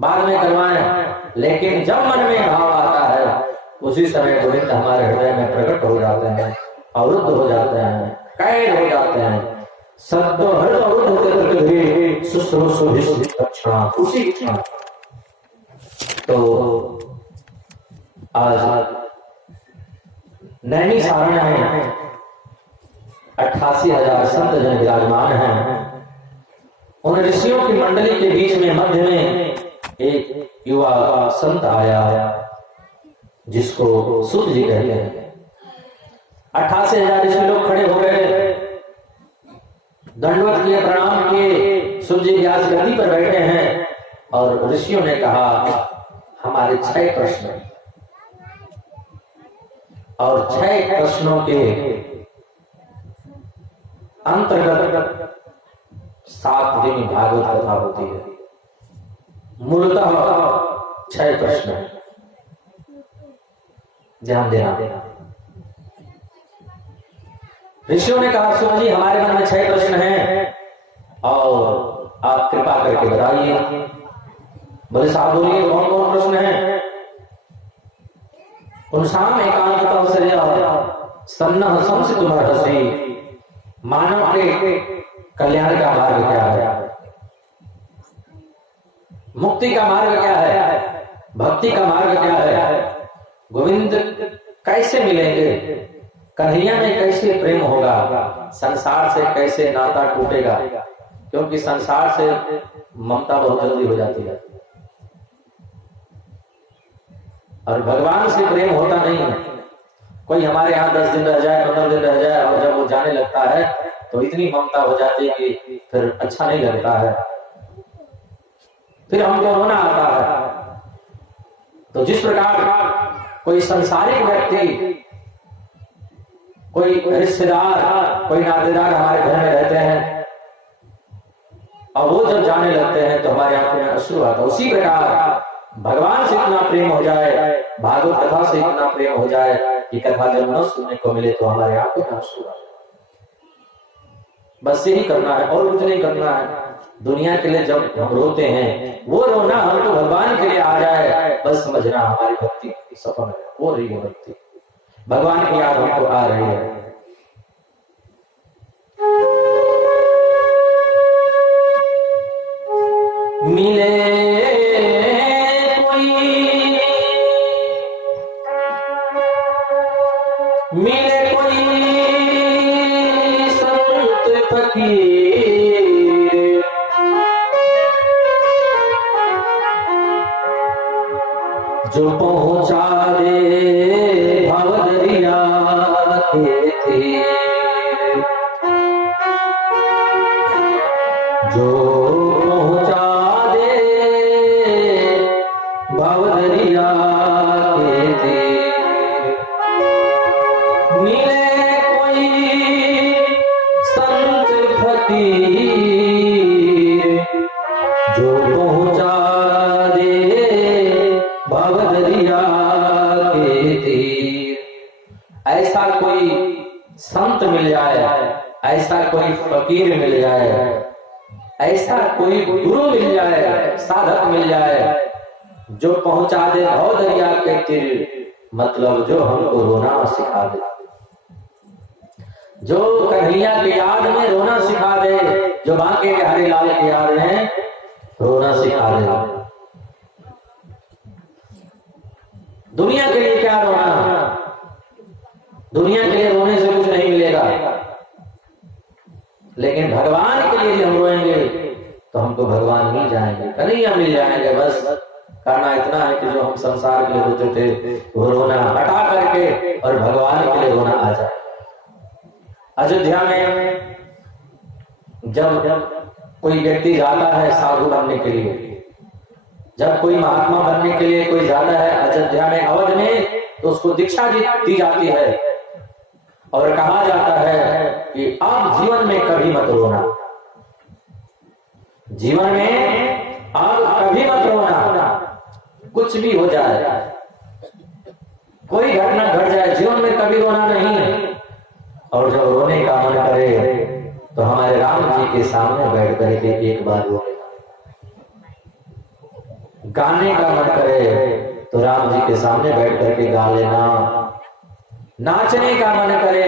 बाद में करवाएं, लेकिन जब मन में भाव आता है उसी समय गोविंद हमारे हृदय में प्रकट हो जाते हैं, अवरुद्ध हो जाते हैं, कैद हो जाते हैं। सद्य हृदय अवरुद्ध चित्त भी शुश्रूषु क्षण, उसी क्षण। तो आज नैनी सारण्य में 88,000 संत जन विराजमान हैं। उन ऋषियों की मंडली के बीच में मध्य में एक युवा संत आया जिसको सूत जी कहते हैं। 88,000 ऋषि लोग खड़े हो गए, दंडवत किए, प्रणाम किए, सूत जी व्यास गद्दी पर बैठे हैं और ऋषियों ने कहा हमारे 6 प्रश्न हैं और 6 प्रश्नों के अंतर्गत 7 दिन भागवत कथा होती है। मूलतः 6 प्रश्न है, ध्यान देना। ऋषियों ने कहा सुन जी हमारे मन में 6 प्रश्न हैं और आप कृपा करके बताइए। बोले साहब बोलिए कौन कौन प्रश्न हैं। उनसाम एकांतम से सन्नह संसित महर्षि, मानव के कल्याण का मार्ग क्या है, मुक्ति का मार्ग क्या है, भक्ति का मार्ग क्या है, गोविंद कैसे मिलेंगे, कन्हैया में कैसे प्रेम होगा, संसार से कैसे नाता टूटेगा, क्योंकि संसार से ममता बहुत जल्दी हो जाती है और भगवान से प्रेम होता नहीं है। कोई हमारे यहाँ 10 दिन रह जाए, 15 दिन रह जाए और जब वो जाने लगता है तो इतनी ममता हो जाती है कि फिर अच्छा नहीं लगता है, फिर हमको रोना आता है। तो जिस प्रकार कोई संसारिक व्यक्ति, कोई रिश्तेदार, कोई नातेदार हमारे घर में रहते हैं और वो जब जाने लगते हैं तो हमारे आंखों में अश्रु आता है, उसी प्रकार भगवान से इतना प्रेम हो जाए, भागवत कथा से इतना प्रेम हो जाए कि कथा जब न सुनने को मिले तो हमारे आंखों में अश्रु आए। बस यही करना है और कुछ नहीं करना है। दुनिया के लिए जब हम रोते हैं वो रोना हमको भगवान के लिए आ जाए, बस समझना हमारी भक्ति सफल है, हो रही है भक्ति, भगवान की याद हमको आ रही है। मिले कोई संत फकीर, जो पहुंचा दे भवदरिया के तीर, जो पहुंचा दे भवदरिया के तीर। मिले कोई संत फकीर, जो पहुंचा दे भवदरिया के तीर। ऐसा कोई संत मिल जाए, ऐसा कोई फकीर मिल जाए, ऐसा कोई गुरु मिल जाए, साधक मिल जाए, जो पहुंचा दे भवदरिया के तीर, मतलब जो हमको रोना सिखा दे, जो कन्हैया की याद में रोना सिखा दे, जो बांके के हरे लाल की याद में रोना सिखा दे। दुनिया के लिए क्या रोना, दुनिया के लिए रोने से कुछ नहीं मिलेगा, लेकिन भगवान के लिए हम रोएंगे तो हमको भगवान मिल जाएंगे, कन्हैया मिल जाएंगे। बस करना इतना है कि जो हम संसार के लिए रोते थे वो रोना हटा करके और भगवान के लिए रोना आ जाए। अयोध्या में जब कोई व्यक्ति जाता है साधु बनने के लिए, जब कोई महात्मा बनने के लिए कोई जाता है अयोध्या में, अवध में, तो उसको दीक्षा दी जाती है और कहा जाता है कि अब जीवन में कभी मत रोना, जीवन में अब कभी मत रोना, कुछ भी हो जाए, कोई घटना घट जाए, जीवन में कभी रोना नहीं। और जब रोने का मन करे तो हमारे राम जी के सामने बैठ करके एक बार रोने, गाने का मन करे तो राम जी के सामने बैठ करके गा लेना, नाचने का मन करे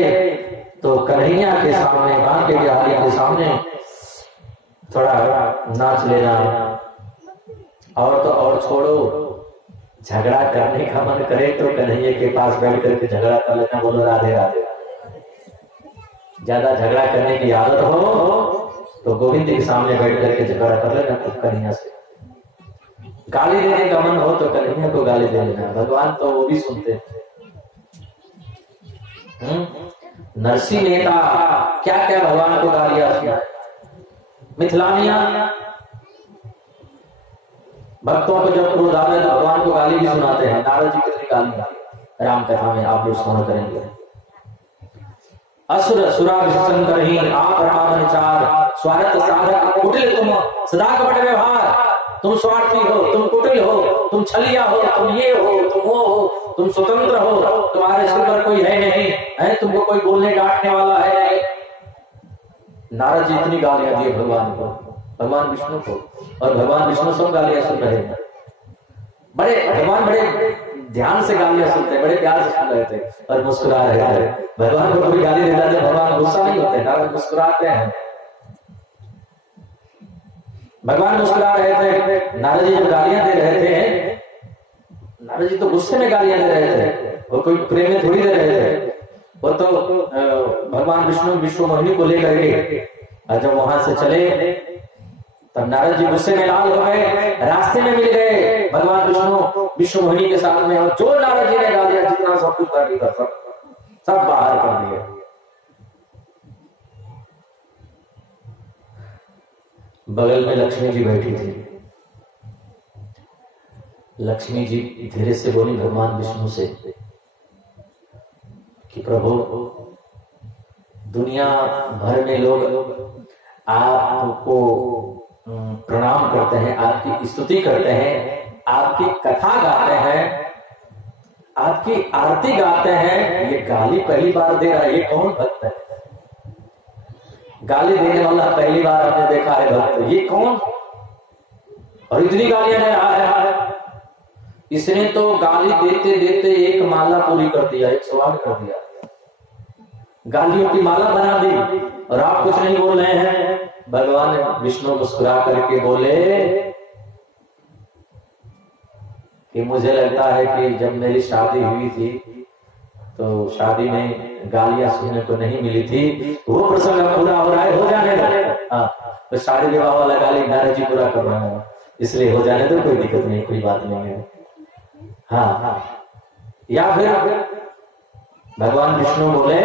तो कन्हैया के सामने, बांके बिहारी के सामने थोड़ा नाच लेना। और तो और छोड़ो, झगड़ा करने का मन करे तो कन्हैया के पास बैठ करके झगड़ा कर लेना, बोलो राधे राधे। ज्यादा झगड़ा करने की आदत हो तो गोविंद के सामने बैठ करके झगड़ा कर लेना कन्हैया से। गाली देने का मन हो तो कन्हैया को गाली दे लेना, भगवान तो वो भी सुनते हैं। नरसिंह मेहता क्या क्या भगवान को गालियां सुना, मिथिलानिया भक्तों को जब क्रोध आता है तो भगवान को गाली भी सुनाते हैं। नारद जी कितनी गाली राम कथा में आप लोग स्मरण करेंगे। असुर सुरा शंकर ही आप राम चार स्वार्थ साधक कुटिल तुम सदा कपट व्यवहार, तुम स्वार्थी हो, तुम कुटिल हो, तुम छलिया हो, तुम ये हो, तुम वो हो, तुम स्वतंत्र हो, तुम्हारे सिर पर कोई है नहीं है, तुमको कोई बोलने डांटने वाला है। नारद जी इतनी गालियां दिए भगवान को, भगवान विष्णु को, और भगवान विष्णु सब गालियां सुन रहे हैं। भगवान बड़े ध्यान से गालियां सुनते, बड़े प्यार से सुन रहे थे और मुस्कुरा रहे थे। भगवान को कभी गाली देता थे भगवान गुस्सा नहीं होते, नारद मुस्कुराते हैं। भगवान मुस्कुरा रहे थे, नारद जी जो गालियां दे रहे थे, नारद जी तो गुस्से में गालियां दे रहे थे, वो कोई प्रेम में थोड़ी दे रहे थे। वो तो भगवान विष्णु विश्व मोहिनी को लेकर के और जब वहां से चले तब नारद जी गुस्से में लाल हो गए, रास्ते में मिल गए भगवान विष्णु विश्व मोहिनी के साथ में, और जो नारद जी ने गालियां जितना सब कुछ कर दिया, सब बाहर कर दिया। बगल में लक्ष्मी जी बैठी थी। लक्ष्मी जी धीरे से बोली भगवान विष्णु से कि प्रभु, दुनिया भर में लोग आपको प्रणाम करते हैं, आपकी स्तुति करते हैं, आपकी कथा गाते हैं, आपकी आरती गाते हैं, ये गाली पहली बार दे रहा है, ये कौन भक्त है? गाली देने वाला पहली बार आपने देखा है भक्त, ये कौन? और इतनी गालियां दे रहा है। इसने तो गाली देते देते एक माला पूरी कर दिया, एक सवाल कर दिया, गालियों की माला बना दी, और आप कुछ नहीं बोल रहे हैं। भगवान विष्णु मुस्कुरा करके बोले कि मुझे लगता है कि जब मेरी शादी हुई थी तो शादी में गालियां सुनने को नहीं मिली थी, वो प्रसंग पूरा हो रहा है, हो जाने दो। हाँ, तो शादी विवाह वाला गाली नारद जी पूरा कर रहे हैं, इसलिए हो जाने दो, कोई दिक्कत नहीं, कोई बात नहीं है। हाँ, या फिर भगवान विष्णु बोले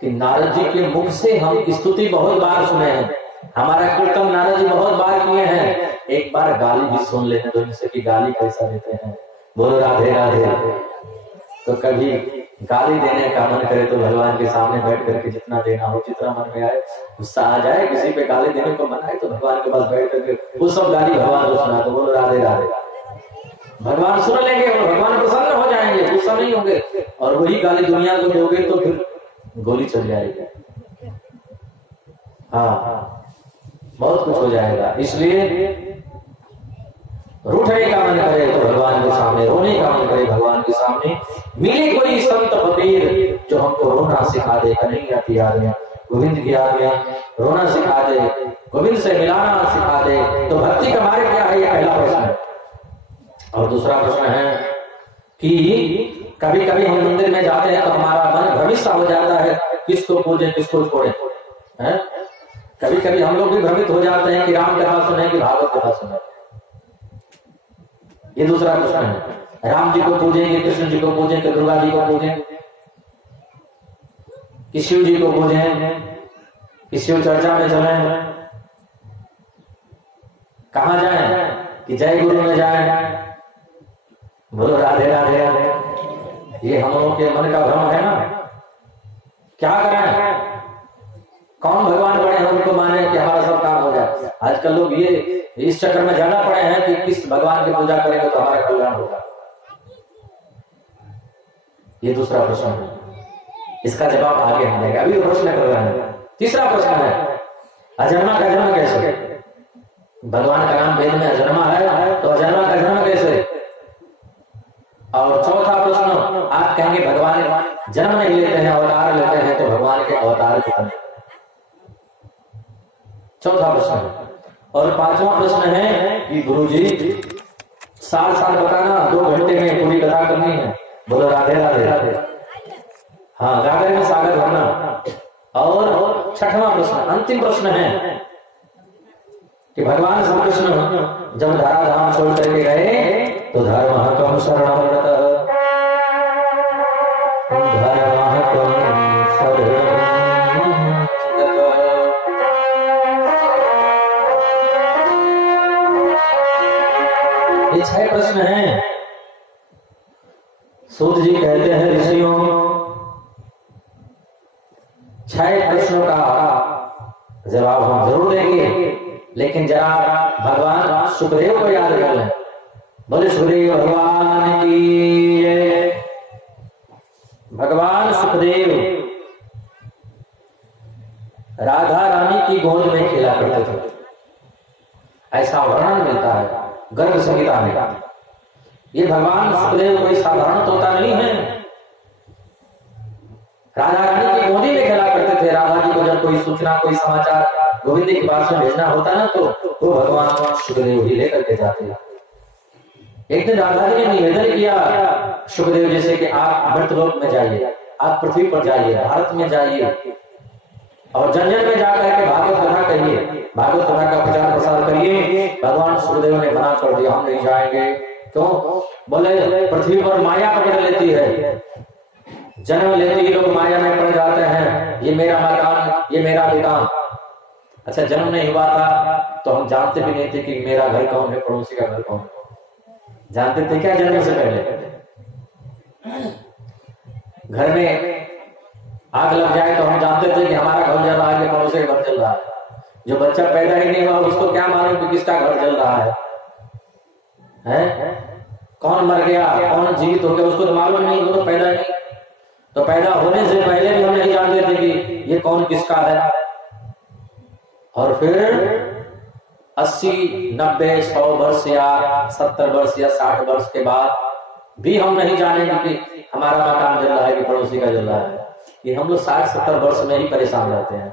कि नारद जी के मुख से हम स्तुति बहुत बार सुने हैं, हमारा कीर्तन नारद जी बहुत बार किए हैं, एक बार गाली भी सुन लेने दो इनसे कि गाली कैसा देते हैं, बोलो राधे राधे। तो कभी गाली देने का मन करे तो भगवान के सामने बैठ करके जितना देना हो, जितना मन में आए, गुस्सा आ जाए, किसी पे गाली देने को मन आए तो भगवान के पास बैठ करके वो सब गाली भगवान को सुना दो, बोलो राधे राधे। भगवान सुन लेंगे और भगवान प्रसन्न हो जाएंगे, गुस्सा नहीं होंगे। और वही गाली दुनिया को दोगे तो फिर गोली चल जाएगी। हाँ, बहुत कुछ हो जाएगा। इसलिए रूठने का मन करे तो भगवान के सामने, रोने का मन करे भगवान के सामने, मिले कोई संत फकीर जो हमको रोना सिखा दे, कन्हैया की आज्ञा, गोविंद की आज्ञा, रोना सिखा दे, गोविंद से मिलाना सिखा दे, तो भक्ति का मार्ग क्या है, ये पहला प्रश्न है। और दूसरा प्रश्न है कि कभी कभी हम मंदिर में जाते हैं तो हमारा मन भ्रमित सा हो जाता है, किसको पूजे किसको छोड़े। कभी कभी हम लोग भी भ्रमित हो जाते हैं कि राम कथा सुने कि भागवत कथा सुने। ये दूसरा प्रश्न है। राम जी को पूजेंगे, कृष्ण जी को पूजें, कि दुर्गा जी को पूजें, कि शिव जी को पूजें, कि शिव चर्चा में चलें, कहां जाएं, कि जय गुरु में जाएं? बोलो राधे राधे राधे। ये हम लोगों के मन का भ्रम है ना। क्या करें, कौन भगवान बने हम उनको माने कि हमारा सब काम हो जाए। आजकल लोग ये इस चक्कर में ज्यादा पड़े हैं कि किस भगवान की पूजा करेंगे तो हमारा कल्याण होगा। ये दूसरा प्रश्न है, इसका जवाब आगे हम देंगे, अभी प्रश्न कर रहे हैं। तीसरा प्रश्न है, अजन्मा का जन्म कैसे? भगवान का नाम वेद में अजन्मा है, तो अजन्मा का जन्म कैसे? और चौथा प्रश्न, आप कहेंगे भगवान जन्म नहीं लेते हैं, अवतार लेते हैं, तो भगवान के अवतार कितने? चौथा प्रश्न है। और पांचवा प्रश्न है कि गुरुजी साल साल बताना, 2 घंटे में पूरी कथा करनी है। बोलो राधे राधे राधे। हाँ, गागर में सागर भरना। और छठवां प्रश्न, अंतिम प्रश्न है कि भगवान श्री कृष्ण जब धराधाम छोड़ करके गए तो धर्म कम शरणम रतः, धर्म कम शरणम। ये 6 प्रश्न हैं। सूत जी कहते हैं ऋषियों, 6 प्रश्नों का जवाब हम जरूर देंगे, लेकिन जरा भगवान सुखदेव को याद कर लें। बोले सुखदेव भगवान की जय। भगवान सुखदेव राधा रानी की गोद में खेला करते थे, ऐसा वर्णन मिलता है गर्ग संहिता में। ये भगवान सुखदेव कोई साधारण तोता नहीं है, राधा रानी की गोदी में खेला करते थे। राधा जी को जब कोई सूचना, कोई समाचार गोविंद के पास में भेजना होता ना, तो भगवान सुखदेव ही लेकर के जाते। एक दिन राधा जी ने निवेदन किया सुखदेव जी से कि आप मृतलोक में जाइए, आप पृथ्वी पर जाइए, भारत में जाइए, और जन जन में जाकर के भागवत कथा कहिए, भागवत कथा का प्रचार प्रसार करिए। भगवान सुखदेव ने मना कर दिया, हम नहीं जाएंगे। क्यों? बोले पृथ्वी पर माया पकड़ लेती है, जन्म लेते ही लोग माया में पड़ जाते हैं, ये मेरा मकान, ये मेरा दुकान। अच्छा, जन्म नहीं हुआ था तो हम जानते भी नहीं थे कि मेरा घर कौन है, पड़ोसी का घर कौन है। जानते थे क्या जन्म से पहले? घर में आग लग जाए तो हम जानते थे कि हमारा घर जल रहा है, कि पड़ोसी का घर जल रहा है। जो बच्चा पैदा ही नहीं हुआ उसको क्या मालूम कि किसका घर जल रहा है? कौन मर गया, कौन जीवित हो गया, उसको तो मालूम नहीं, वो तो पैदा ही नहीं। तो पैदा होने से पहले भी हम नहीं जानते थे कि ये कौन किसका है। और फिर 80, 90, 100 वर्ष या 70 वर्ष या 60 वर्ष के बाद भी हम नहीं जानेंगे कि हमारा मकान जल रहा है कि पड़ोसी का जल रहा है। ये हम लोग 60-70 वर्ष में ही परेशान रहते हैं।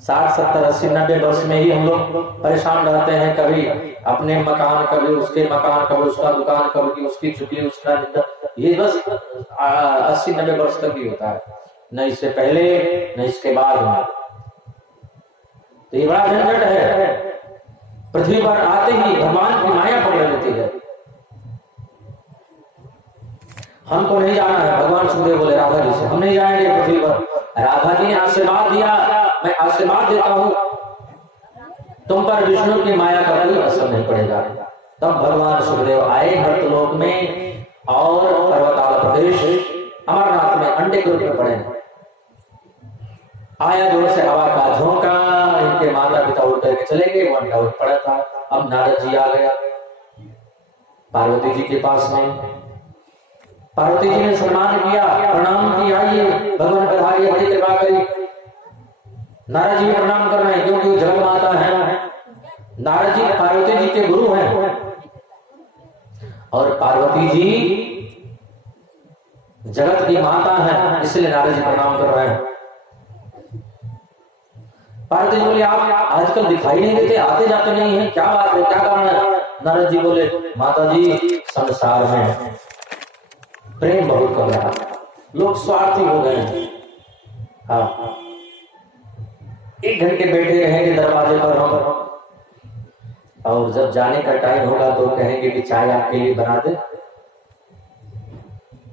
60, 70, 80, 90 वर्ष में ही हम लोग परेशान रहते हैं। कभी अपने मकान, कभी उसके मकान, कभी उसका दुकान, कभी उसकी चुगली, उसका निंदा। ये बस 80-90 वर्ष तक ही होता है, न इससे पहले न इसके बाद में। तो ये बड़ा झंझट है। पृथ्वी पर आते ही भगवान की माया पकड़ लेती है। हमको नहीं जाना है। भगवान सुखदेव बोले राधा जी से, हम नहीं जाएंगे पृथ्वी पर। राधा जी ने आशीर्वाद दिया, मैं आशीर्वाद देता हूं तुम पर विष्णु की माया का कोई असर नहीं पड़ेगा। तब भगवान सुखदेव आए मृतलोक में और पर्वताल प्रदेश अमरनाथ में अंडे के रूप में पड़े। आया जोर से हवा का झोंका, इनके माता पिता उड़ करके चले गए, वो अंडा उठ पड़ा था। अब नारद जी आ गया पार्वती जी के पास में। पार्वती जी ने सम्मान किया, प्रणाम किया, ये भगवान बधाई, बड़ी कृपा करी। नारद जी प्रणाम कर रहे हैं क्योंकि वो जगत माता है। नारद जी पार्वती जी के गुरु हैं और पार्वती जी जगत की माता है, इसलिए नारद जी प्रणाम कर रहे हैं। पार्वती जी बोले आप आजकल दिखाई नहीं देते, आते जाते नहीं है, क्या बात है, क्या कारण है? नारद जी बोले माता जी संसार में प्रेम बहुत कम रहा, लोग स्वार्थी हो गए हैं। हाँ, 1 घंटे बैठे रहेंगे दरवाजे पर हम, और जब जाने का टाइम होगा तो कहेंगे कि चाय आपके लिए बना दे।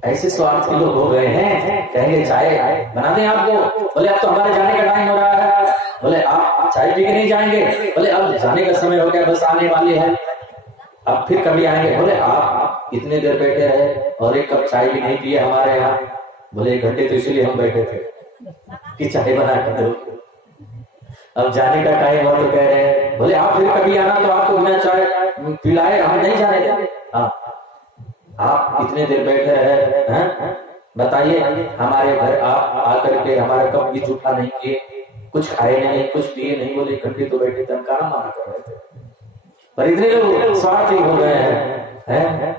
ऐसे स्वार्थ के लोग हो गए हैं, कहेंगे चाय बना दें आपको। बोले अब तो हमारे जाने का टाइम हो रहा है। बोले आप चाय पी के नहीं जाएंगे। बोले अब जाने का समय हो गया, बस आने वाली है, अब फिर कभी आएंगे। बोले आप इतने देर बैठे रहे और एक कप चाय भी नहीं पिए हमारे यहाँ। बोले 1 घंटे तो इसलिए हम बैठे थे कि चाय बना कर दो। अब जाने का टाइम हो तो कह रहे हैं बोले आप फिर कभी आना तो आपको बिना चाय पिलाए हम नहीं जाने देंगे। हाँ, आप इतने देर बैठे रहे, बताइए हमारे घर आप आकर के हमारा कप भी जूठा नहीं किए, कुछ खाए नहीं, कुछ पिए नहीं। बोले 1 घंटे तो बैठे थे, हम कहाँ मना कर रहे थे। पर इतने लोग स्वार्थी हो गए हैं।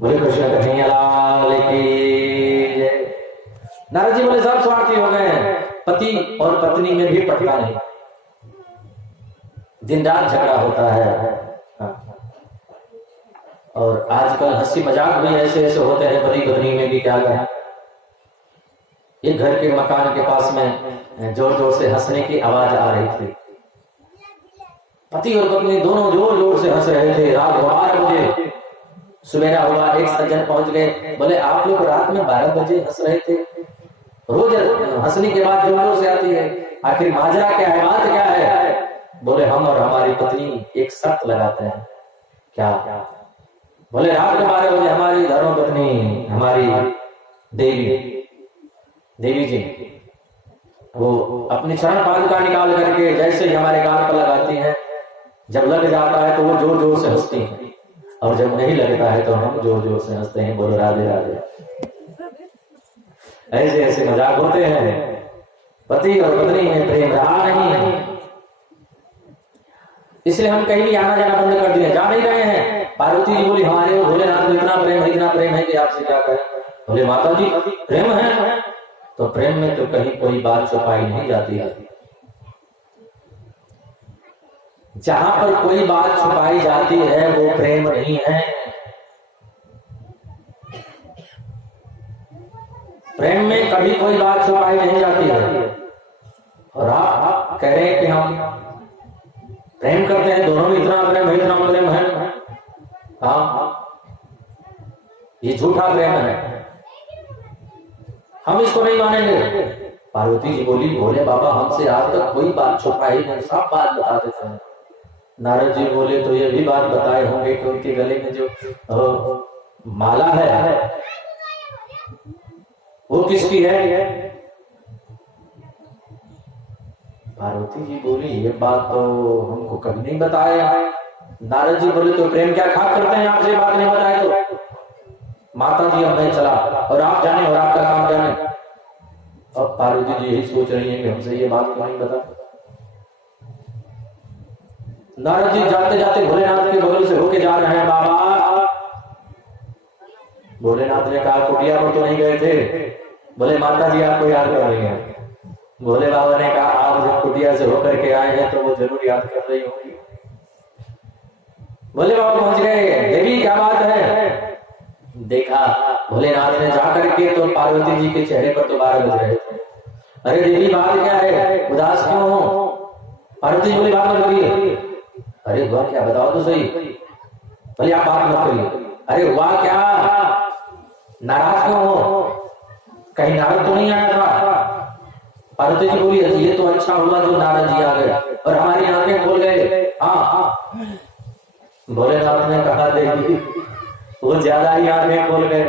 बोले कृष्ण कन्हैया लाल की जय। नारद जी बोले सब स्वार्थी हो गए हैं, पति और पत्नी में भी पटता नहीं, दिन रात झगड़ा होता है। और आजकल हंसी मजाक भी ऐसे ऐसे होते हैं, पति पत्नी में भी क्या करें। एक घर के मकान के पास में जोर जोर से हंसने की आवाज आ रही थी। पति और पत्नी दोनों जोर जोर से हंस रहे थे। रात 12 बजे सवेरा हुआ, एक सज्जन पहुंच गए। बोले आप लोग रात में 12 बजे हंस रहे थे? रोज हंसने के बाद जोर जोर से आती है, आखिर माजरा क्या है, बात क्या है? बोले हम और हमारी पत्नी एक शर्त लगाते हैं। क्या? बोले रात के 12 बजे हमारी धर्म पत्नी, हमारी देवी जी वो अपनी चरण पादुका निकाल करके जैसे ही हमारे गाल पर लगाती हैं, जब लग जाता है तो वो जोर जोर से हंसती हैं, और जब नहीं लगता है तो हम जोर जोर से हंसते हैं। बोलो राधे राधे। ऐसे ऐसे मजाक होते हैं। पति और पत्नी में प्रेम रहा नहीं है, इसलिए हम कहीं भी आना जाना बंद कर दिए, जा नहीं रहे हैं। पार्वती जी बोली हमारे भोलेनाथ में इतना प्रेम है कि आपसे क्या कहें। बोले माता जी प्रेम है तो प्रेम में तो कहीं कोई बात छुपाई नहीं जाती है। जहां पर कोई बात छुपाई जाती है वो प्रेम नहीं है। प्रेम में कभी कोई बात छुपाई नहीं जाती है। और आप कह रहे हैं कि हम प्रेम करते हैं, दोनों में इतना प्रेम है। हाँ, ये झूठा प्रेम है, हम इसको नहीं मानेंगे। पार्वती जी बोली भोले बाबा हमसे आज तक कोई बात छुपाई नहीं, सब बात बता देते हैं। नारद जी बोले तो ये भी बात बताए होंगे कि उनके गले में जो माला है वो किसकी है? पार्वती जी बोली ये बात तो हमको कभी नहीं बताया है। नारद जी बोले तो प्रेम क्या खाक करते हैं, आपसे बात नहीं बताए तो? माता जी अब मैं चला और आप जाने और आपका काम जाने। अब पार्वती जी यही सोच रही है कि हमसे ये बात क्यों नहीं बता। नारद जी जाते जाते भोलेनाथ के बगल से होके जा रहे हैं। बाबा, भोलेनाथ ने कहा कुटिया पर तो नहीं गए थे? बोले माता जी आपको याद कर रही है। भोले बाबा ने कहा आप जब कुटिया से होकर के आए हैं तो वो जरूर याद कर रही होगी। भोले बाबा पहुंच गए। देवी क्या बात है? देखा भोलेनाथ ने जाकर के तो पार्वती जी के चेहरे पर तो 12 बज रहे थे। अरे देवी बात क्या है, उदास क्यों हो? पार्वती जी बोली बात मत करिए। अरे हुआ क्या बताओ तो सही। बोले आप बात मत करिए। अरे हुआ क्या, नाराज क्यों हो? कहीं नारद तो नहीं आया था? पार्वती जी बोली ये तो अच्छा हुआ जो नारद जी आ गए और हमारी आंखें खोल गए। हाँ, भोलेनाथ ने कहा देवी वो ज्यादा ही आंखें खोल गए।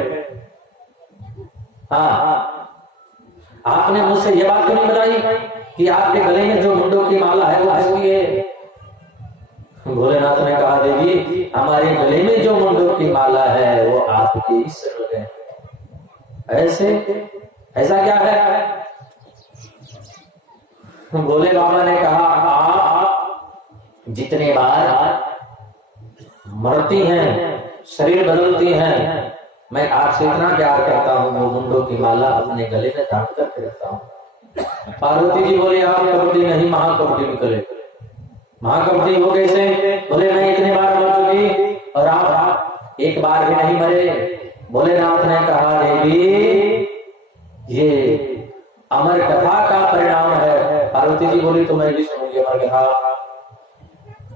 हाँ, आपने मुझसे ये बात क्यों नहीं बताई कि आपके गले में जो मुंडों की माला है वो किसकी है? भोलेनाथ ने कहा देवी हमारे गले में जो मुंडों की माला है वो आपके ही स्वरूप है। ऐसे ऐसा क्या है? भोले बाबा ने कहा आप जितने बार मरती हैं, शरीर बदलती हैं, मैं आपसे इतना प्यार करता हूँ वो मुंडों की माला अपने गले में धारण करके रखता हूँ। पार्वती जी बोले आप कपटी नहीं महाकपटी निकले। महाकपटी हो कैसे? बोले मैं इतने बार मर चुकी और आप एक बार भी नहीं मरे। भोलेनाथ ने कहा देवी ये अमर कथा का परिणाम है। पार्वती जी बोली तो मैं भी सुनूंगी अमर कथा।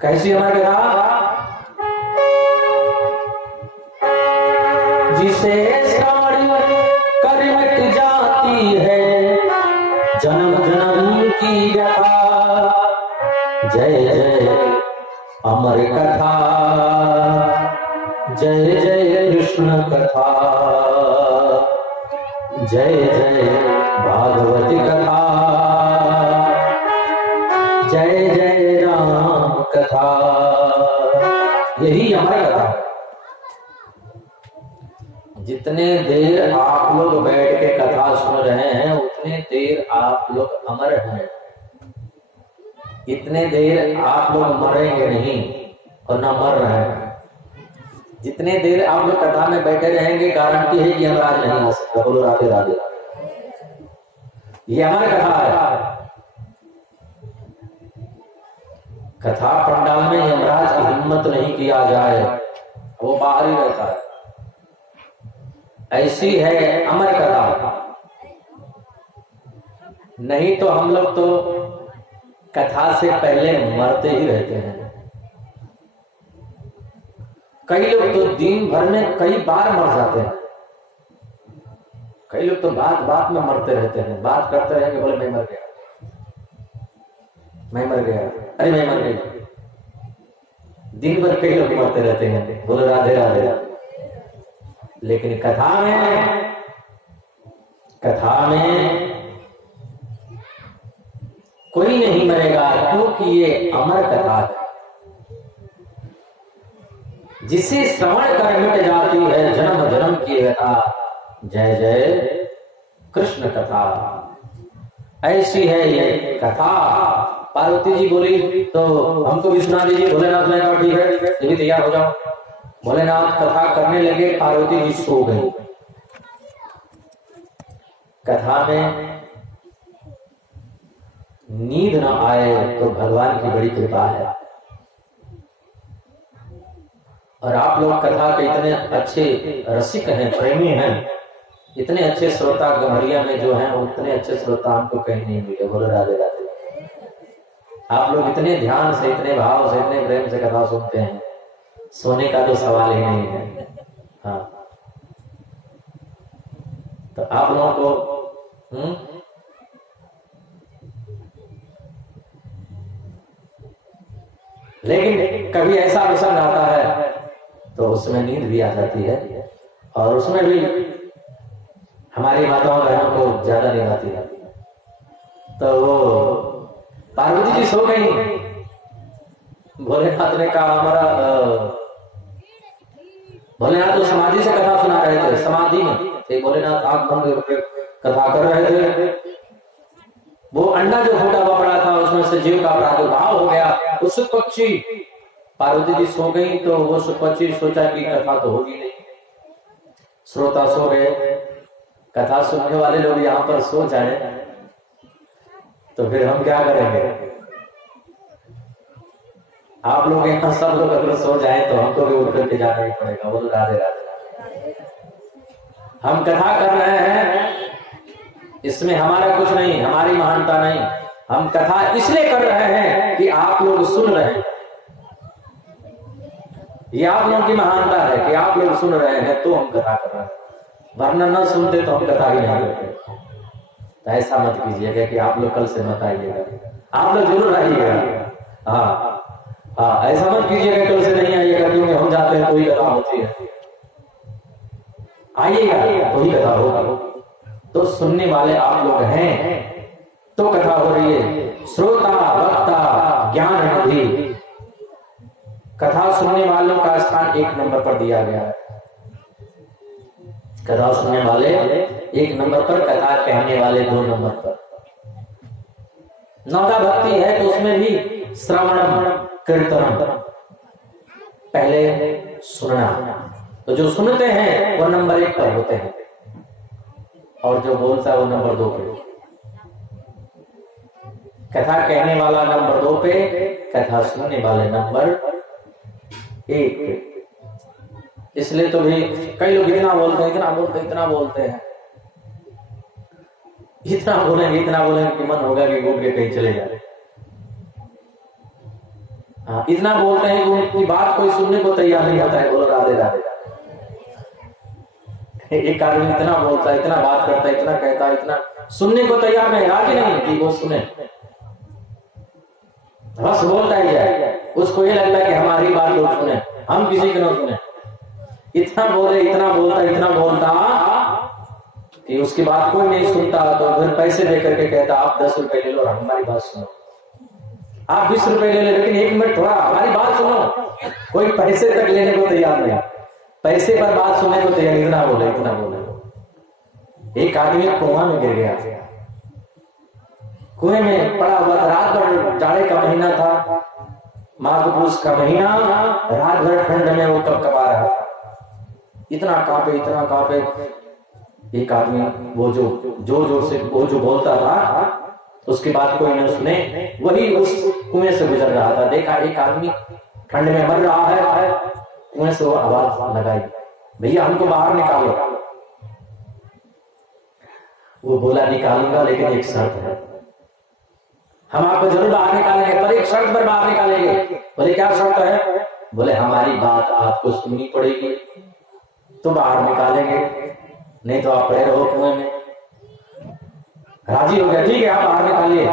कैसी अमर कथा? जिसे श्रवण कर मिट जाती है जन्म जन्म की व्यथा। जय जय अमर कथा, जय जय कृष्ण कथा, जय जय भागवती कथा, जय जय राम कथा। यही अमर कथा। जितने देर आप लोग बैठ के कथा सुन रहे हैं उतने देर आप लोग अमर हैं। इतने देर आप लोग मरेंगे नहीं और न मर रहे हैं। जितने देर आप लोग कथा में बैठे रहेंगे गारंटी है कि यमराज नहीं आ सकता। बोलो राधे राधे। ये अमर कथा है। कथा पंडाल में यमराज की हिम्मत नहीं किया जाए, वो बाहर ही रहता है। ऐसी है अमर कथा। नहीं तो हम लोग तो कथा से पहले मरते ही रहते हैं। कई लोग तो दिन भर में कई बार मर जाते हैं। कई लोग तो बात बात में मरते रहते हैं। बात करते रहेंगे, बोले मैं मर गया, मैं मर गया, अरे मैं मर गई। दिन भर कई लोग मरते रहते हैं। बोले राधे राधे। लेकिन कथा में कोई नहीं मरेगा, क्योंकि ये अमर कथा है। जिसे श्रवण कर मिट जाती है जन्म जन्म की व्यथा। जय जय कृष्ण कथा। ऐसी है ये कथा। पार्वती जी बोली तो हमको भी सुना दीजिए। भोलेनाथ ने कहा ठीक है, ये भी तैयार हो जाओ। भोलेनाथ कथा करने लगे, पार्वती जी सो गई। कथा में नींद ना आए तो भगवान की बड़ी कृपा है। और आप लोग कथा के इतने अच्छे रसिक हैं, प्रेमी हैं, इतने अच्छे श्रोता गम्हरिया में जो हैं, उतने अच्छे श्रोता हमको कहीं नहीं मिले। बोलो राधे राधे। आप लोग इतने ध्यान से, इतने भाव से, इतने प्रेम से कथा सुनते हैं, सोने का तो सवाल ही नहीं है। हाँ, तो आप लोगों को लेकिन कभी ऐसा प्रसंग आता है तो उसमें नींद भी आ जाती है, और उसमें भी हमारी माताओं बहनों को ज्यादा नींद आती है। तो वो पार्वती जी सो गई। भोलेनाथ ने कहा हमारा भोलेनाथ तो समाधि से कथा सुना रहे थे, समाधि में भोलेनाथ आंख बंद करके कथा कर रहे थे। वो अंडा जो फूटा हुआ पड़ा था उसमें से जीव का प्रादुर्भाव हो गया। उस पक्षी पार्वती जी सो गई तो वो पक्षी सोचा कि कथा तो होगी नहीं। श्रोता सो गए, कथा सुनने वाले लोग यहाँ पर सो जाए तो फिर हम क्या करेंगे? आप लोग यहाँ सब लोग अगर सो जाए तो हमको भी उठ करके जाना ही पड़ेगा। बोलो राधे राधे। हम कथा कर रहे हैं, इसमें हमारा कुछ नहीं, हमारी महानता नहीं। हम कथा इसलिए कर रहे हैं कि आप लोग सुन रहे हैं। ये आप लोगों की महानता है कि आप लोग सुन रहे हैं तो हम कथा कर रहे हैं, वरना न सुनते तो हम कथा ही नहीं करते। तो ऐसा मत कीजिएगा कि आप लोग कल से मत आइएगा। आप लोग जरूर आइएगा। हाँ हाँ, ऐसा मत कीजिएगा कल से नहीं आइएगा, क्योंकि हम जाते हैं तो ही कथा होती है। आइएगा तो ही कथा होगा। तो सुनने वाले आप लोग हैं तो कथा हो रही है। श्रोता वक्ता ज्ञान निधि, कथा सुनने वालों का स्थान 1 नंबर पर दिया गया है। कथा सुनने वाले 1 नंबर पर, कथा कहने वाले 2 नंबर पर। नौका भक्ति है तो उसमें भी श्रवण कीर्तन, पहले सुनना। तो जो सुनते हैं वो नंबर 1 पर होते हैं, और जो बोलता है वो नंबर 2 पे। कथा कहने वाला नंबर 2 पे, कथा सुनने वाले नंबर 1 पे। इसलिए तो भी कई लोग इतना बोलते हैं, इतना बोलते हैं, इतना बोलते हैं। इतना बोलेंगे कि मन होगा कि घूम के कहीं चले जाए। हाँ, इतना बोलते हैं कि उनकी बात कोई सुनने को तैयार नहीं होता है। बोलो राधे राधे। एक आदमी इतना बोलता है, इतना बात करता है, इतना कहता है, इतना सुनने को तैयार नहीं, राजी नहीं कि वो सुने, बस बोलता ही जाए। उसको ये लगता है कि हमारी बात लोग सुने, हम किसी की ना सुने। इतना बोलता कि उसकी बात कोई नहीं सुनता, तो फिर पैसे दे करके कहता आप 10 रुपए ले लो और हमारी बात सुनो, आप 20 रुपए ले लो, लेकिन 1 मिनट थोड़ा हमारी बात सुनो। कोई पैसे तक लेने को तैयार नहीं, पैसे पर बात सुनने को तैयार। इतना बोले। एक आदमी कुआं में गिर गया, कुएं में पड़ा हुआ था, रात भर, जाड़े का महीना था, माघ पूस का महीना, रात भर ठंड में वो कपकपा रहा था, इतना कांपे। एक आदमी वो जो बोलता था उसकी बात कोई नहीं सुने, वही उस कुएं से गुजर रहा था। देखा एक आदमी ठंड में मर रहा है, कुएं से वो आवाज लगाई, भैया हमको बाहर निकालो। वो बोला निकालूंगा, लेकिन एक शर्त है, हम आपको जरूर बाहर निकालेंगे, पर एक शर्त पर बाहर निकालेंगे। बोले क्या शर्त है? बोले हमारी बात आपको सुननी पड़ेगी तो बाहर निकालेंगे, नहीं तो आप पड़े रहो कुएं में। राजी हो गया, ठीक है आप बाहर निकालिए,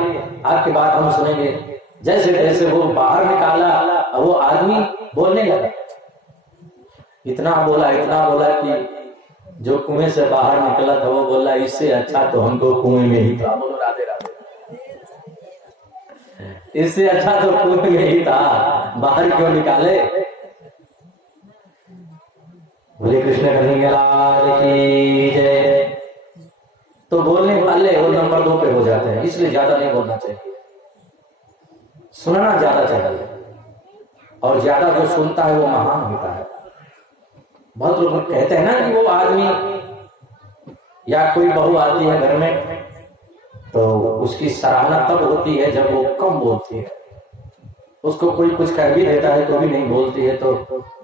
आपकी बात हम सुनेंगे। जैसे तैसे वो बाहर निकाला, वो आदमी बोलने लगा। इतना बोला कि जो कुएं से बाहर निकला था वो बोला इससे अच्छा तो हमको कुएं में ही था। बोलो राधे राधे। इससे अच्छा तो कुएं में ही था, बाहर क्यों निकाले। बोले कृष्ण कन्हैया की जय। तो बोलने वाले वो नंबर 2 पे हो जाते हैं, इसलिए ज्यादा नहीं बोलना चाहिए, सुनना ज्यादा चाहिए, और ज्यादा जो सुनता है वो महान होता है। बहुत लोग कहते हैं ना कि वो आदमी या कोई बहू आती है घर में तो उसकी सराहना तब होती है जब वो कम बोलती है। उसको कोई कुछ कर भी देता है तो भी नहीं बोलती है, तो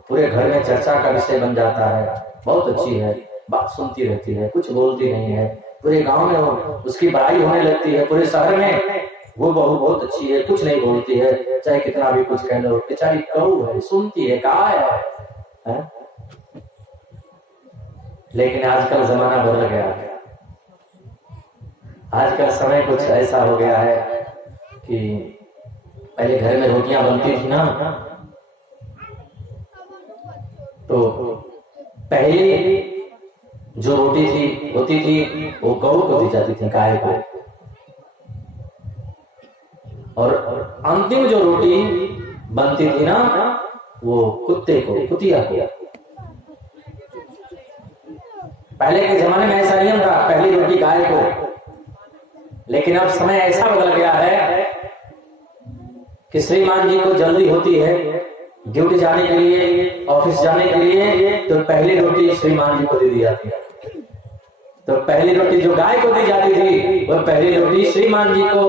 पूरे घर में चर्चा का विषय बन जाता है। बहुत अच्छी है, बात सुनती रहती है, कुछ बोलती नहीं है, पूरे गांव में उसकी बड़ाई होने लगती है, पूरे शहर में वो बहू बहुत अच्छी है, कुछ नहीं बोलती है, चाहे कितना भी कुछ कह लो, बेचारी कऊ है, सुनती है, कहा है? लेकिन आजकल जमाना बदल गया है, आजकल समय कुछ ऐसा हो गया है कि पहले घर में रोटियां बनती थी ना, तो पहले जो रोटी होती थी वो गऊ को दी जाती थी, गाय को, और अंतिम जो रोटी बनती थी ना वो कुत्ते को, कुतिया को। पहले के जमाने में ऐसा नियम था, पहली रोटी गाय को। लेकिन अब समय ऐसा बदल गया है कि श्रीमान जी को जल्दी होती है ड्यूटी जाने के लिए, ऑफिस जाने के लिए, तो पहली रोटी श्रीमान जी को दे दी जाती है। तो पहली रोटी जो गाय को दी जाती थी वह पहली रोटी श्रीमान जी को,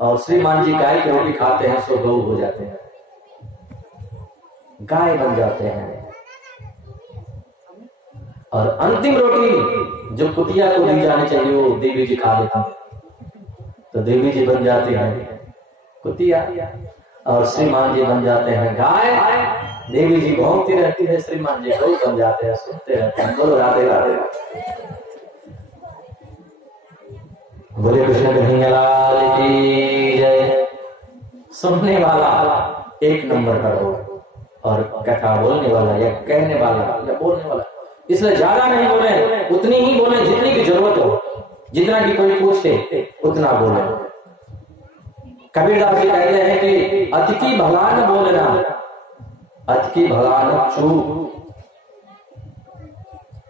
और श्रीमान जी गाय की रोटी खाते हैं सो गऊ हो जाते हैं, गाय बन जाते हैं। और अंतिम रोटी जो कुतिया को दी जानी चाहिए वो देवी जी खा लेती हैं, तो देवी जी बन जाती है कुतिया, और श्रीमान जी बन जाते हैं गाय। देवी जी भौंकती रहती है, श्रीमान जी गऊ बन जाते हैं, सुनते रहते हैं। बोलो राधे राधे। बोले कृष्ण कन्हैया लाल की जय। सुनने वाला 1 नंबर का हो, और कथा बोलने वाला या कहने वाला या बोलने वाला, इसलिए ज्यादा नहीं बोले, उतनी ही बोले जितनी की जरूरत हो, जितना की कोई पूछे उतना बोले। कबीरदास जी कहते हैं कि अति की भला न बोलना, अति की भला न चूक।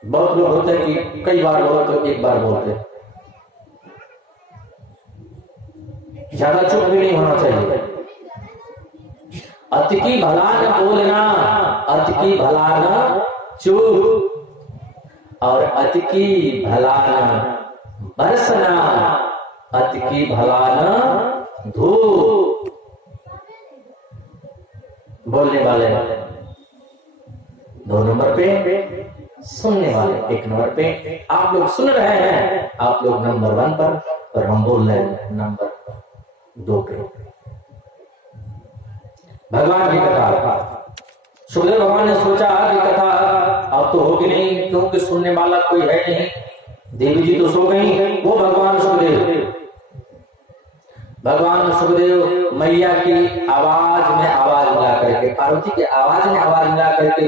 बहुत लोग होते हैं कि कई बार बोलो तो 1 बार बोलते, ज्यादा चुप भी नहीं होना चाहिए। अति की भला न बोलना, अति की भला न चूक, और अति की भला न बरसना, अति की भला न धूप। बोलने वाले 2 नंबर पे, सुनने वाले एक नंबर पे, आप लोग सुन रहे हैं, आप लोग नंबर 1 पर, और हम बोल रहे हैं नंबर 2 पे। भगवान की कथा, सुखदेव भगवान ने सोचा कि कथा अब तो होगी नहीं, क्योंकि सुनने वाला कोई है नहीं, देवी जी तो सो गई। वो भगवान सुखदेव मैया की आवाज में आवाज मिला करके, पार्वती की आवाज में आवाज मिला करके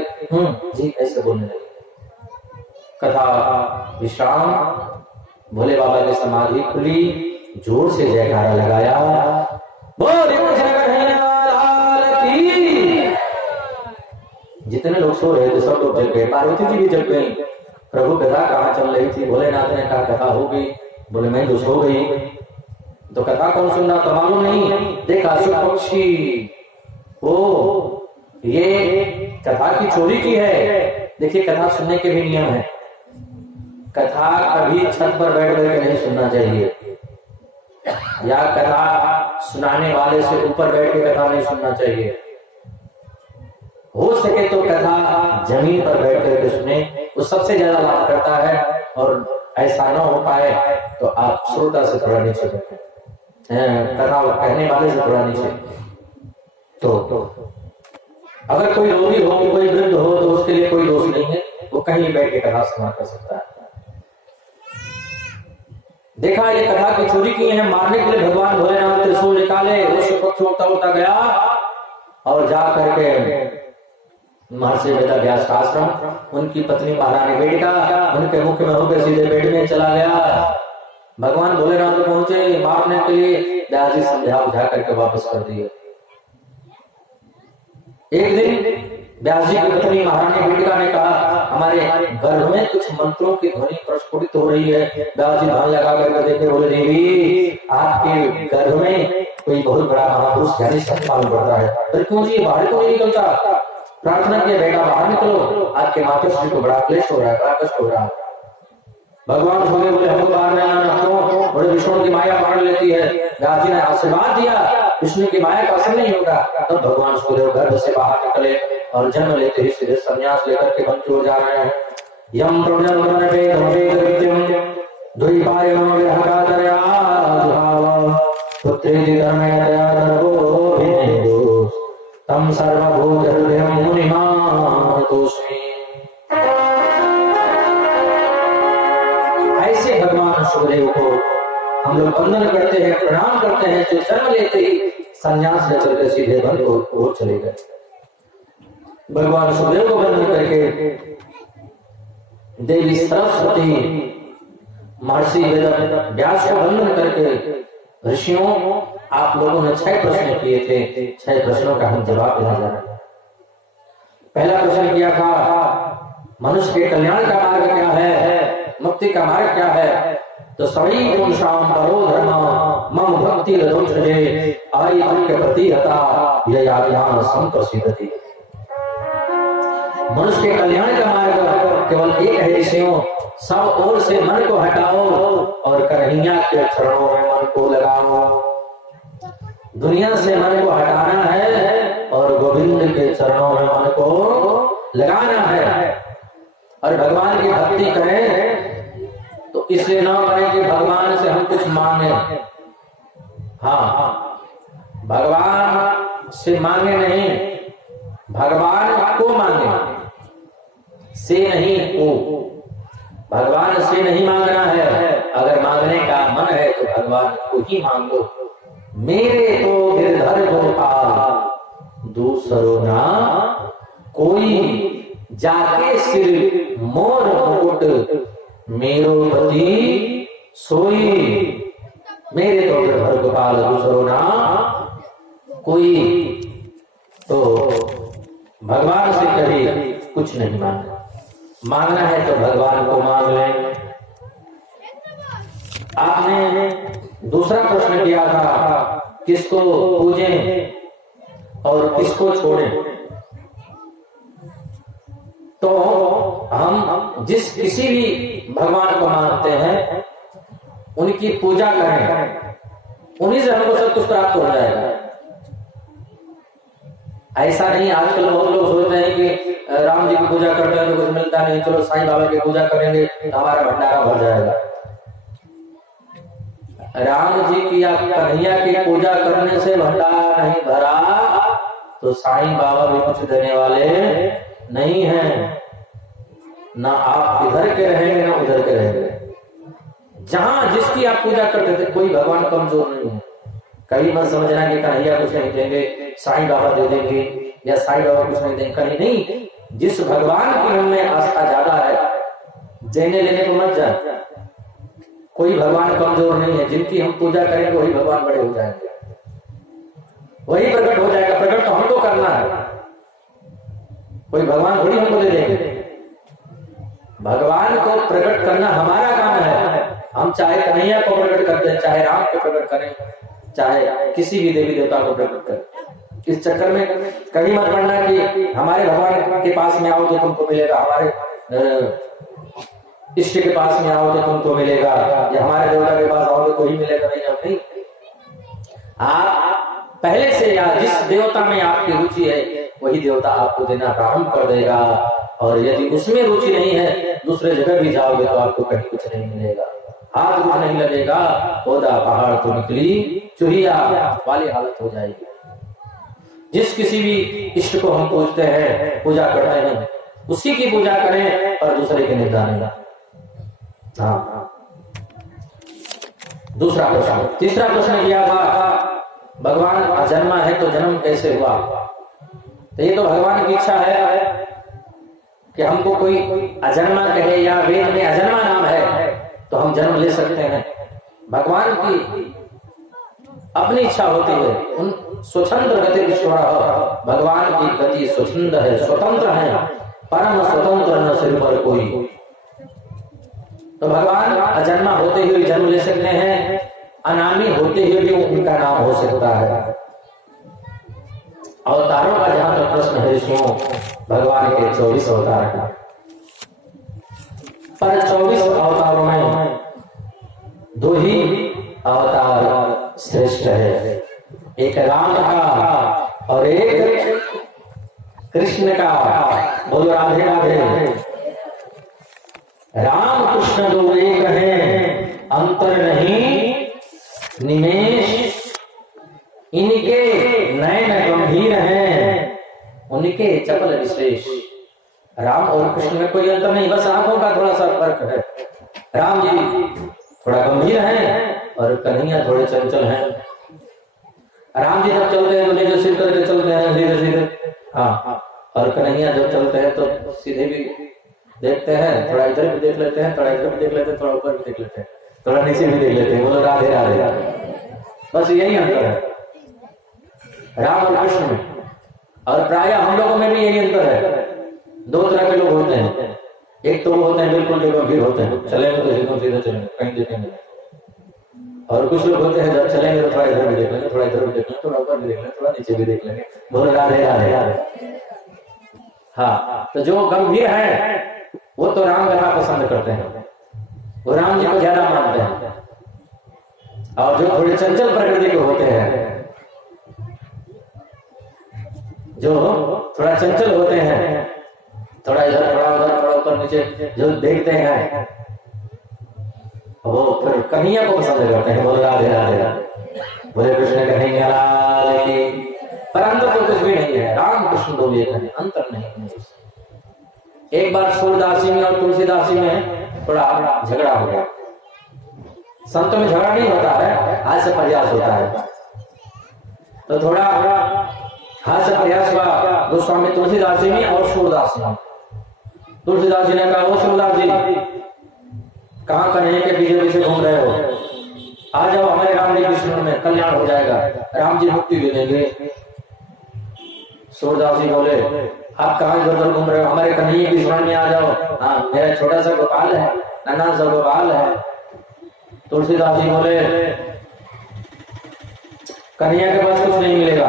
जी ऐसे बोलने लगे। कथा विश्राम, भोले बाबा की समाधि खुली, जोर से जयकारा लगाया, बोले जितने लोग सो रहे थे सब लोग जग गए, पार्वती जी भी जग गई। प्रभु कथा कहाँ चल रही थी? भोलेनाथ ने कहा कथा हो गई। बोले मैं तो सो गई, तो कथा कौन सुन रहा तो मालूम नहीं। देखा शुभ पक्षी, ओ ये कथा की चोरी की है। देखिए कथा सुनने के भी नियम है। कथा कभी छत पर बैठ कर नहीं सुनना चाहिए, या कथा सुनाने वाले से ऊपर बैठ के कथा नहीं सुनना चाहिए। हो सके तो कथा जमीन पर बैठ करके सुने, वो सबसे ज्यादा लाभ करता है। और ऐसा न हो पाए तो आप श्रोता से थोड़ा नीचे बैठे, कथा कहने वाले से थोड़ा नीचे। तो अगर कोई रोगी हो, कोई वृद्ध हो, तो उसके लिए कोई दोष नहीं है, वो कहीं बैठ के कथा सुना कर सकता है। देखा ये कथा की चोरी की है, मारने के लिए भगवान भोलेनाथ त्रिशूल निकाले, वो पक्ष उड़ता गया और जा करके महर्षि वेदव्यास का आश्रम, उनकी पत्नी महारानी बेटिका उनके मुख में होकर सीधे पेट में चला गया। भगवान भोलेनाथ पहुंचे मारने के लिए, व्यास जी समझा बुझा करके वापस कर दिए। एक दिन व्यास जी की पत्नी महारानी बेटिका ने कहा हमारे गर्भ में कुछ मंत्रों की ध्वनि प्रस्फुटित हो रही है। व्यास जी ध्यान लगा करके देखे, बोले देवी आपके गर्भ में कोई बहुत बड़ा महापुरुष ज्ञानी शक्ति मालूम पड़ता है। अरे क्यों जी बाहर क्यों नहीं निकलता? प्रार्थना किया बेटा बाहर निकलो, आपके माता श्री को बड़ा क्लेश हो रहा है, बड़ा कष्ट हो रहा है। भगवान बोले हमको बाहर नहीं आना, क्यों? बोले विष्णु की माया मार लेती है। व्यास जी ने आशीर्वाद दिया विष्णु की माया का असर नहीं होगा। तब भगवान सुखदेव गर्भ से बाहर निकले और जन्म लेते ही सीधे संन्यास लेकर के वन की ओर जा रहे हैं। यम तम सर्वभूत हृदयं मुनिमानतोऽस्मि। ऐसे भगवान सुखदेव को हम लोग वंदन करते हैं, प्रणाम करते हैं, जो जन्म लेते ही संन्यास लेकर के सीधे वन को ओर चले गए। भगवान सुखदेव को वंदन करके देवी सरस्वती महर्षि वेदव्यास को वंदन करके, ऋषियों आप लोगों ने 6 प्रश्न किए थे, 6 प्रश्नों का हम जवाब देना जा रहे हैं। पहला प्रश्न किया था मनुष्य के कल्याण का मार्ग क्या है, मुक्ति का मार्ग क्या है? तो सभी पुरुषाम परो धर्म मम भक्ति रजोजे आई के प्रति हता यह ज्ञान संप्रसिद्धति। मनुष्य के कल्याण का मार्ग केवल एक है ऋषियों, सब ओर से मन को हटाओ और कन्हैया के चरणों में मन को लगाओ। दुनिया से मन को हटाना है और गोविंद के चरणों में मन को लगाना है। और भगवान की भक्ति करें तो इसलिए ना करें कि भगवान से हम कुछ मांगे। हाँ, भगवान से मांगे नहीं, भगवान को मांगे, से नहीं को। भगवान से नहीं मांगना है, अगर मांगने का मन है तो भगवान को ही मांग लो। मेरे तो गिरधर गोपाल दूसरो ना कोई, जाके सिर मोर मुकुट मेरो पति सोई। मेरे तो गिरधर गोपाल दूसरो ना कोई। तो भगवान से कभी कुछ नहीं मांगना, मांगना है तो भगवान को मांग लें। आपने दूसरा प्रश्न किया था किसको पूजें और किसको छोड़ें। तो हम जिस किसी भी भगवान को मानते हैं उनकी पूजा करें, उन्हीं से हमको सब कुछ प्राप्त हो जाएगा। ऐसा नहीं, आजकल बहुत लोग सोचते हैं कि राम जी की पूजा करते हैं तो कुछ मिलता नहीं, चलो साईं बाबा की पूजा करेंगे तो हमारा भंडारा भर जाएगा। राम जी की या कन्हैया की पूजा करने से भंडारा नहीं भरा तो साईं बाबा भी कुछ देने वाले नहीं हैं। ना आप इधर के रहेंगे ना उधर के रहेंगे। जहां जिसकी आप पूजा करते थे, कोई भगवान कमजोर नहीं है। कभी मत समझना कि कन्हैया कुछ नहीं देंगे, साईं बाबा दे देंगे या साईं बाबा कुछ नहीं देंगे, कहीं नहीं। जिस भगवान की उनमें आस्था ज्यादा है, देने लेने को मत जाए। कोई भगवान कमजोर नहीं है। जिनकी हम पूजा करेंगे वही भगवान बड़े हो जाएंगे, वही प्रकट हो जाएगा। प्रकट तो हमको करना है, कोई भगवान थोड़ी हमको दे देंगे। भगवान को प्रकट करना हमारा काम है। हम चाहे कन्हैया को प्रकट करते हैं, चाहे राम को प्रकट करें, चाहे किसी भी देवी देवता को प्रकट करें। इस चक्कर में कहीं मत पड़ना कि हमारे भगवान के पास में आओ तो तुमको मिलेगा, हमारे इष्ट के पास में आओ तो तुमको मिलेगा, या हमारे देवता के पास आओ तो कोई मिलेगा नहीं। आप पहले से या जिस देवता में आपकी रुचि है वही देवता आपको देना प्रारंभ कर देगा। और यदि उसमें रुचि नहीं है, दूसरे जगह भी जाओगे तो आपको कहीं कुछ नहीं मिलेगा, हाथ कुछ नहीं लगेगा, पौधा पहाड़ तो निकली चुहिया वाली हालत हो जाएगी। जिस किसी भी इष्ट को हम पूजते हैं, पूजा करते हैं, उसी की पूजा करें और दूसरे की निंदा नहीं। हाँ, दूसरा प्रश्न। तीसरा प्रश्न किया था, भगवान अजन्मा है तो जन्म कैसे हुआ? तो ये तो भगवान की इच्छा है कि हमको कोई अजन्मा कहे, या वेद में अजन्मा नाम है तो हम जन्म ले सकते हैं। भगवान की अपनी इच्छा होती है। उन स्वतंत्र गति ईश्वर, भगवान की गति स्वतंत्र है, स्वतंत्र है, परम स्वतंत्र न सिर पर कोई। तो भगवान अजन्मा होते हुए जन्म ले सकते हैं, अनामी होते हुए भी उनका नाम हो सकता है। अवतारों का जहां तक प्रश्न है, ऋषियों, भगवान के 24 अवतार का, पर 24 अवतारों में 2 ही अवतार श्रेष्ठ है, एक राम का और एक कृष्ण का। बोलो राधे राधे। राम कृष्ण 2 एक हैं, अंतर नहीं निमेष, इनके नयन गंभीर हैं, उनके चपल विशेष। राम और कृष्ण में कोई अंतर नहीं, बस आंखों का थोड़ा सा फर्क है। राम जी थोड़ा गंभीर हैं और कन्हैया थोड़े चंचल हैं। राम जी जब चलते हैं तो नीचे सिर करके चलते हैं, सीधे सीधे। हाँ, और कन्हैया जब चलते हैं तो सीधे भी देखते हैं, थोड़ा इधर भी देख लेते हैं, थोड़ा इधर भी देख लेते हैं, थोड़ा ऊपर भी देख लेते हैं, थोड़ा नीचे भी देख लेते हैं। बोलो राधे राधे। बस यही अंतर है राम और कृष्ण में। और प्राय हम लोगों में भी यही अंतर है। 2 तरह के लोग होते हैं। एक तो वो होते हैं बिल्कुल जो गंभीर होते हैं, चलेंगे तो एकदम सीधे चलेंगे, कहीं देखेंगे। और कुछ लोग होते हैं जब चलेंगे तो थोड़ा इधर भी देख लेंगे, थोड़ा इधर भी देख लेंगे, थोड़ा ऊपर भी देख लेंगे, थोड़ा नीचे भी देख लेंगे। बोलो राधे राधे। हाँ, तो जो गंभीर है वो तो राम कथा पसंद करते हैं, वो राम जी को ज्यादा मानते हैं। और जो थोड़े चंचल प्रकृति के होते हैं, जो थोड़ा चंचल होते हैं, थोड़ा इधर थोड़ा उधर थोड़ा ऊपर नीचे जो देखते हैं, वो फिर कन्हैया को पसंद करते हैं। बोले राधे राधे। बोले कृष्ण कन्हैया लाल की। पर अंतर तो कुछ भी नहीं है, राम कृष्ण 2 एक हैं, अंतर नहीं है। एक बार सूरदासी में और तुलसीदासी में थोड़ा झगड़ा हो गया। संत में झगड़ा नहीं होता है, हाथ से प्रयास होता है। तो थोड़ा हाथ से प्रयास हुआ गोस्वामी तुलसीदासी में और सूरदासी में। तुलसीदासी ने कहा, वो सूरदास जी कहां कन्हैया के पीछे पीछे घूम रहे हो, आ जाओ हमारे राम जी कृष्ण में, कल्याण हो जाएगा, राम जी मुक्ति दे देंगे। सूरदास जी बोले, आप कहां इधर उधर घूम रहे हो, हमारे कन्हैया की शरण में आ जाओ। हाँ, मेरा छोटा सा गोपाल है, नन्हा सा गोपाल है। तुलसीदास जी बोले, कन्हैया के पास कुछ नहीं मिलेगा।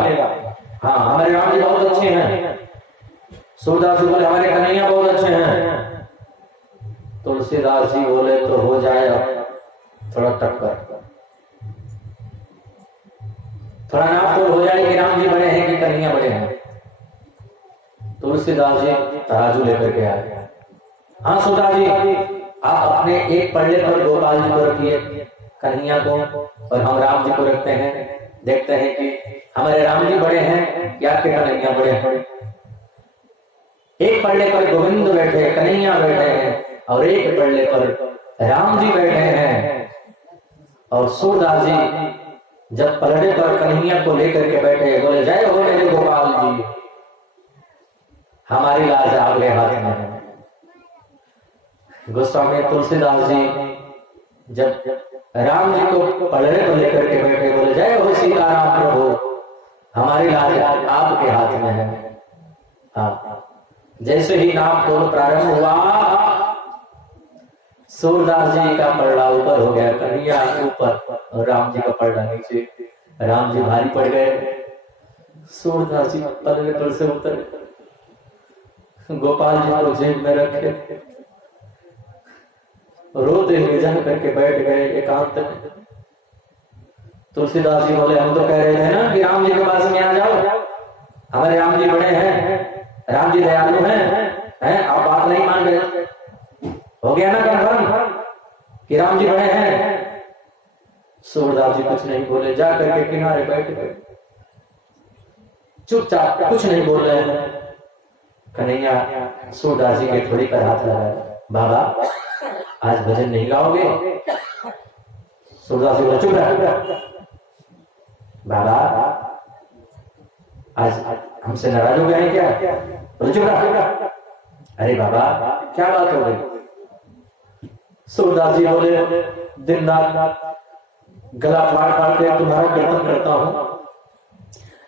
हाँ, हमारे राम जी बहुत अच्छे हैं। सूरदास जी बोले, हमारे कन्हैया बहुत अच्छे हैं। तुलसीदास जी बोले, तो हो जाए थोड़ा टक्कर, थोड़ा नाप तोड़ हो जाए कि राम जी बड़े हैं कि कन्हैया बड़े हैं। तुलसीदास जी तराजू लेकर के आए। हाँ सुधा जी, आप अपने एक पल्ले पर गोपाल जी को रखिए, कन्हैया को, और हम राम जी को रखते हैं। देखते हैं कि हमारे राम जी बड़े हैं या आपके कन्हैया बड़े हैं। एक पल्ले पर गोविंद बैठे, कन्हैया बैठे हैं, और एक पल्ले पर राम जी बैठे हैं। और सूरदास जी जब पलड़े पर कन्हैया को लेकर के बैठे, बोले जय हो मेरे गोपाल जी, हमारी लाज आपके हाथ में है। गोस्वामी तुलसीदास जी जब राम जी को पलड़े पर लेकर के बैठे, बोले जय हो सीताराम प्रभु, हमारी लाज आपके हाथ में है। हाँ, जैसे ही नाम तोड़ प्रारंभ हुआ, सूरदास जी का पलड़ा ऊपर हो गया, कन्हैया ऊपर और राम जी का पलड़ा नीचे। राम जी भारी पड़ गए, सूरदास जी पलड़े पर से उतर, गोपाल जी को जेब में रखे, रोते हुए जम करके बैठ गए एकांत में। तुलसीदास जी बोले हम तो कह रहे थे ना कि राम जी के पास में आ जाओ, हमारे राम जी बड़े हैं, राम जी दयालु हैं, आप बात नहीं मान रहे। हो गया ना कंफर्म कि राम जी बड़े हैं। सूरदास जी कुछ नहीं बोले, जा करके किनारे बैठ गए, चुपचाप कुछ नहीं बोल रहे हैं। कन्हैया सूरदास जी के थोड़ी पर हाथ लगाया, बाबा आज भजन नहीं गाओगे? सूरदास जी बोले चुप रह बाबा, आज हमसे नाराज हो गए हैं क्या? बोले चुप रह। अरे बाबा क्या बात हो गई? सूरदास जी बोले दिन रात गला फाड़ फाड़ के तुम्हारा कीर्तन करता हूँ,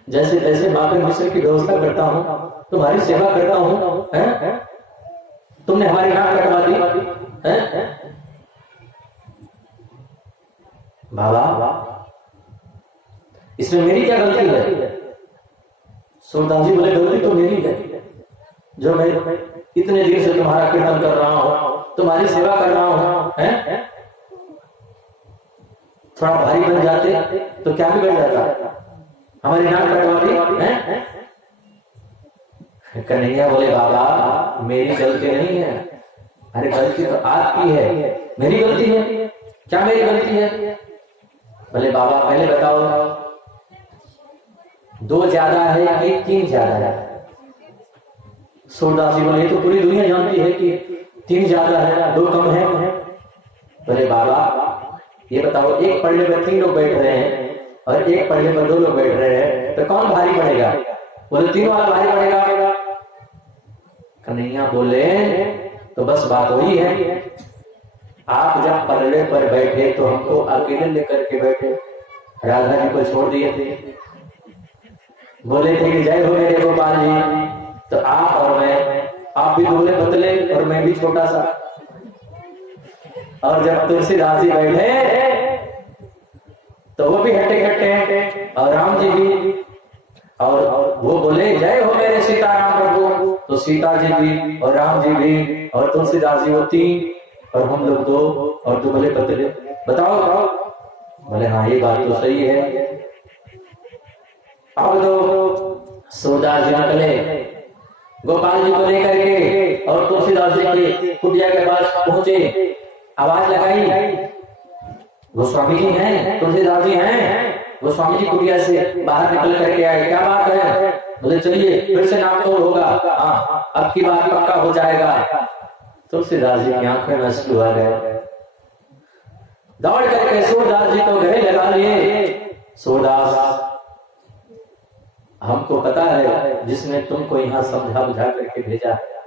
जैसे तैसे माफी मिश्र की व्यवस्था करता हूँ, तुम्हारी सेवा करता हूँ, तुमने हमारी नाक कटवा दी है? बाबा इसमें मेरी क्या गलती है? सूरदास जी बोले गलती तो मेरी है, जो मैं इतने दिन से तुम्हारा कीर्तन कर रहा हूँ, तुम्हारी सेवा कर रहा हूँ, थोड़ा भारी बन जाते तो क्या बिगड़ जाता? हमारी नाक कटवा दी। कन्हैया बोले बाबा मेरी गलती नहीं है। अरे गलती तो आपकी है, मेरी गलती है क्या? मेरी गलती है? बोले बाबा पहले बताओ, 2 ज्यादा है कि 3 ज्यादा है? सूरदास जी बोले तो पूरी दुनिया जानती है कि 3 ज्यादा है, 2 कम है। बोले बाबा ये बताओ, एक पल्ले पर 3 लोग बैठ रहे हैं और एक पल्ले पर 2 लोग बैठ रहे हैं, तो कौन भारी पड़ेगा? बोले 3 वाला भारी पड़ेगा। कन्हैया बोले तो बस बात वही है, आप जब पलड़े पर बैठे तो हमको अकेले लेकर के बैठे, राधा जी को छोड़ दिए थे, बोले थे कि जय हो मेरे गोपाल जी, तो आप और मैं, आप भी दुबले पतले और मैं भी छोटा सा, और जब तुलसीदास जी बैठे तो वो भी हटे हटे और राम जी भी, और वो बोले जय हो मेरे सीताराम प्रभु, तो सीता जी भी और राम जी भी और तुलसीदास जी वो 3 और हम लोग 2 और दुबले पतले। बताओ बताओ। बोले हाँ ये बात तो सही है। अब तो सूरदास जी निकले गोपाल जी को लेकर के और तुलसीदास जी की कुटिया के पास पहुंचे, आवाज लगाई, गोस्वामी जी हैं, तुलसीदास जी हैं। गोस्वामी जी कुटिया से बाहर निकल करके आए, क्या बात है? बोले चलिए फिर से नाम तोड़ होगा, हाँ अब की बात पक्का हो जाएगा। तुलसीदास जी की आंखें में आंसू आ गए, दौड़ करके सूरदास जी को गले लगा लिए। सूरदास हमको पता है जिसने तुमको यहाँ समझा बुझा करके भेजा है।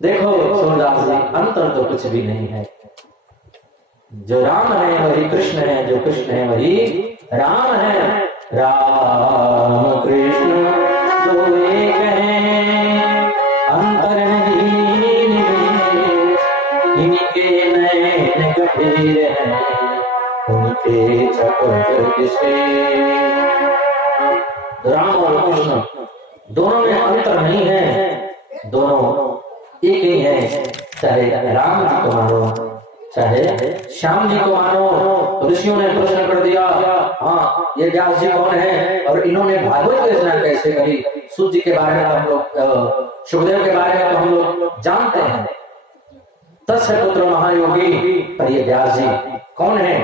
देखो सूरदास जी अंतर तो कुछ भी नहीं है, जो राम है वही कृष्ण है, जो कृष्ण है वही राम है। राम कृष्ण दो एक हैं, अंतर नहीं इनके नैन गंभीर हैं, उनके चकोर से। राम और कृष्ण दोनों में अंतर नहीं है, दोनों एक ही है, चाहे राम जी को मानो चाहे श्याम जी को मानो। तो ऋषियों ने प्रश्न कर दिया, हाँ ये व्यास जी कौन है और इन्होंने भागवत की रचना कैसे करी। सूत जी के बारे में हम लोग, सुखदेव के बारे में तो हम लोग जानते हैं, तस्य पुत्र महायोगी, पर ये व्यास जी कौन है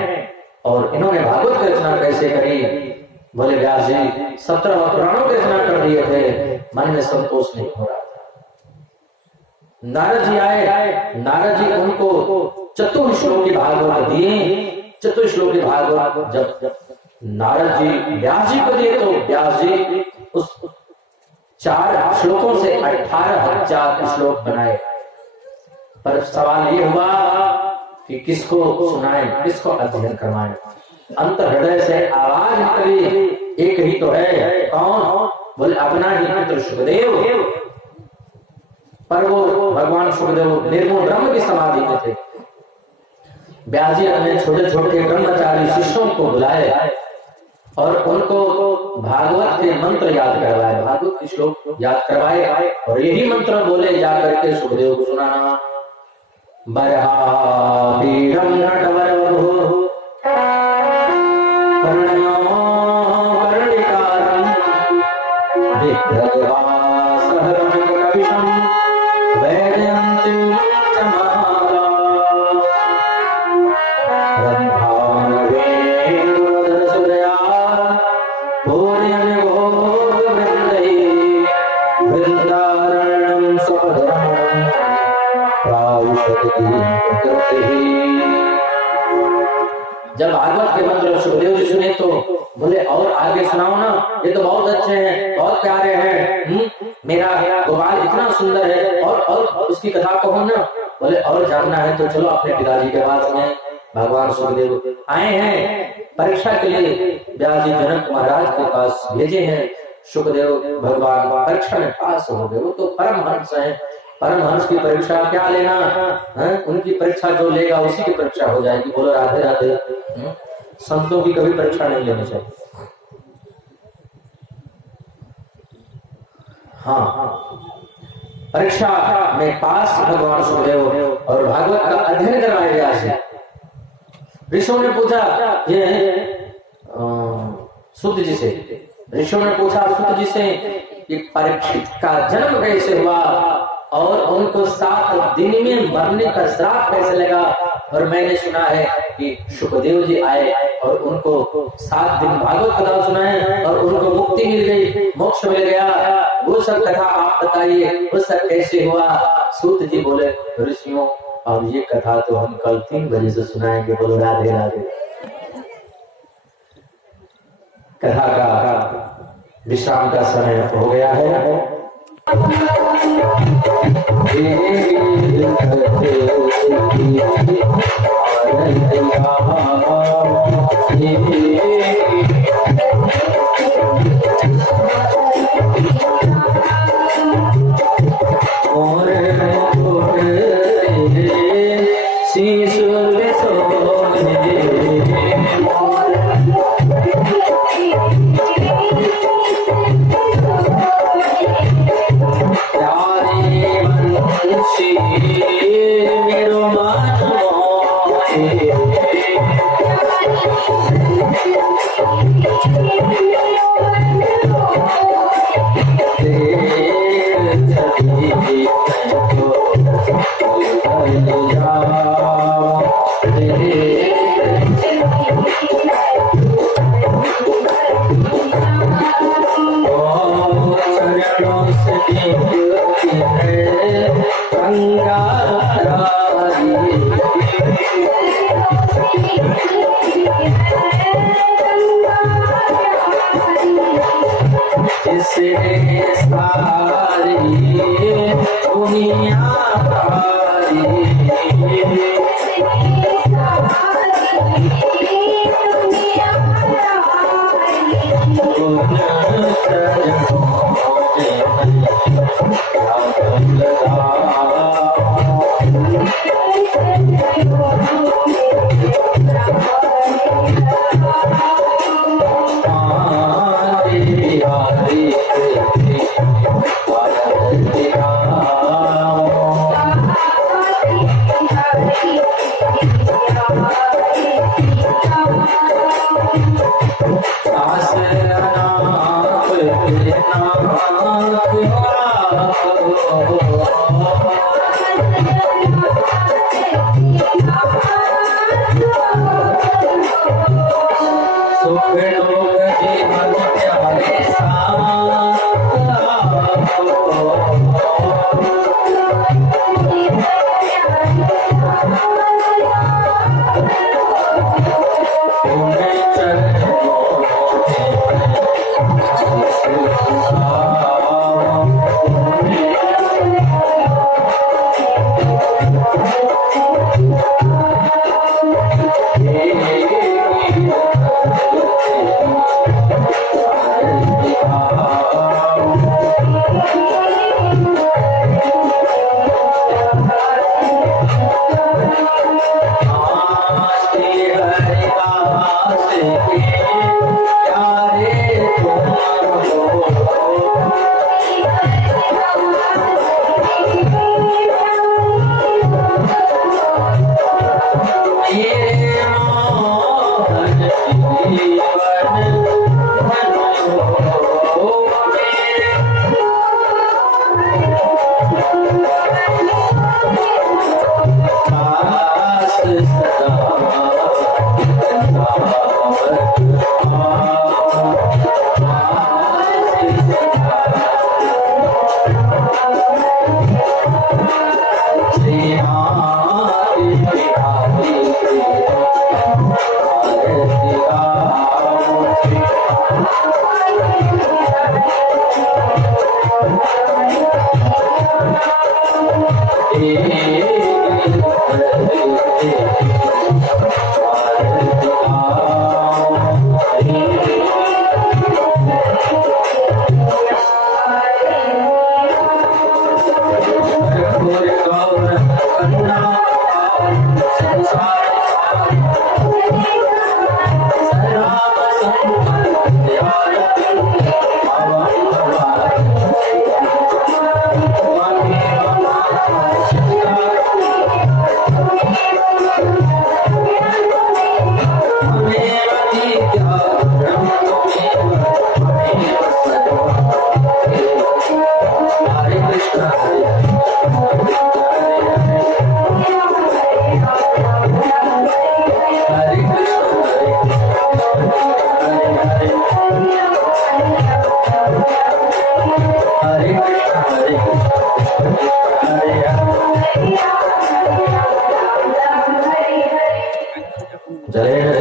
और इन्होंने भागवत की रचना कैसे करी। बोले व्यास जी 17 पुराणों की रचना कर दिए थे, मन में संतोष नहीं हो रहा था। नारद जी आए, नारद जी उनको चतुर्श्लोकी भागवत दिए। चतुर्श्लोकी भागवत जब नारद जी व्यास जी को दिए तो व्यास जी उस 4 श्लोकों से 18,000 श्लोक बनाए। पर सवाल ये हुआ कि किसको सुनाएं, किसको अध्ययन करवाएं। अंत हृदय से आवाज निकली, एक ही तो है, कौन? बोले अपना ही पुत्र सुखदेव। पर वो भगवान सुखदेव निर्गुण ब्रह्म की समाधि में थे। व्यास जी ने छोटे छोटे ब्रह्मचारी शिष्यों को बुलाए और उनको भागवत के मंत्र याद करवाए, भागवत के श्लोक याद करवाए और यही मंत्र बोले जा करके सुखदेव को सुनाना। बरहाबीरम नटवरवधू कर्णयो कर्णिकारं विग्रहवासहरं कविशं वैजयन्तीं चमाला रंभानवेन्द्रसुदया पूर्यनिभोगवृन्दै वृन्दारण्यं स्वधर्मं जब भागवत के मंत्र सुखदेव जी सुने तो बोले और आगे सुनाओ ना, ये तो बहुत अच्छे हैं, बहुत प्यारे हैं। मेरा गोपाल इतना सुंदर है और उसकी कथा कहो ना। बोले और जानना है तो चलो अपने पिताजी के पास में। भगवान सुखदेव आए हैं परीक्षा के लिए, व्यास जी जनक महाराज के पास भेजे हैं। सुखदेव भगवान परीक्षा में पास हो गए। वो तो परमहंस है, परमहंस की परीक्षा क्या लेना है? उनकी परीक्षा जो लेगा उसी की परीक्षा हो जाएगी। बोलो राधे राधे। संतों की कभी परीक्षा नहीं लेनी चाहिए। हाँ, परीक्षा में पास भगवान सुखदेव और भागवत का अध्ययन करवाए व्यास जी। ऋषियों ने पूछा ये सूत जी से, ऋषियों ने पूछा सूत जी से कि परीक्षित का जन्म कैसे हुआ और उनको 7 दिन में मरने का श्राप कैसे लगा। और मैंने सुना है कि सुखदेव जी आए और उनको 7 दिन भागवत कथा सुनाए और उनको मुक्ति मिल गई, मोक्ष मिल गया। वो सब कथा आप बताइए, वो सब कैसे हुआ। सूत जी बोले ऋषियों अब ये कथा तो हम कल 3 बजे से सुनाएंगे। बोलो राधे राधे। कथा का विश्राम का समय हो गया है। Thank you. जलेन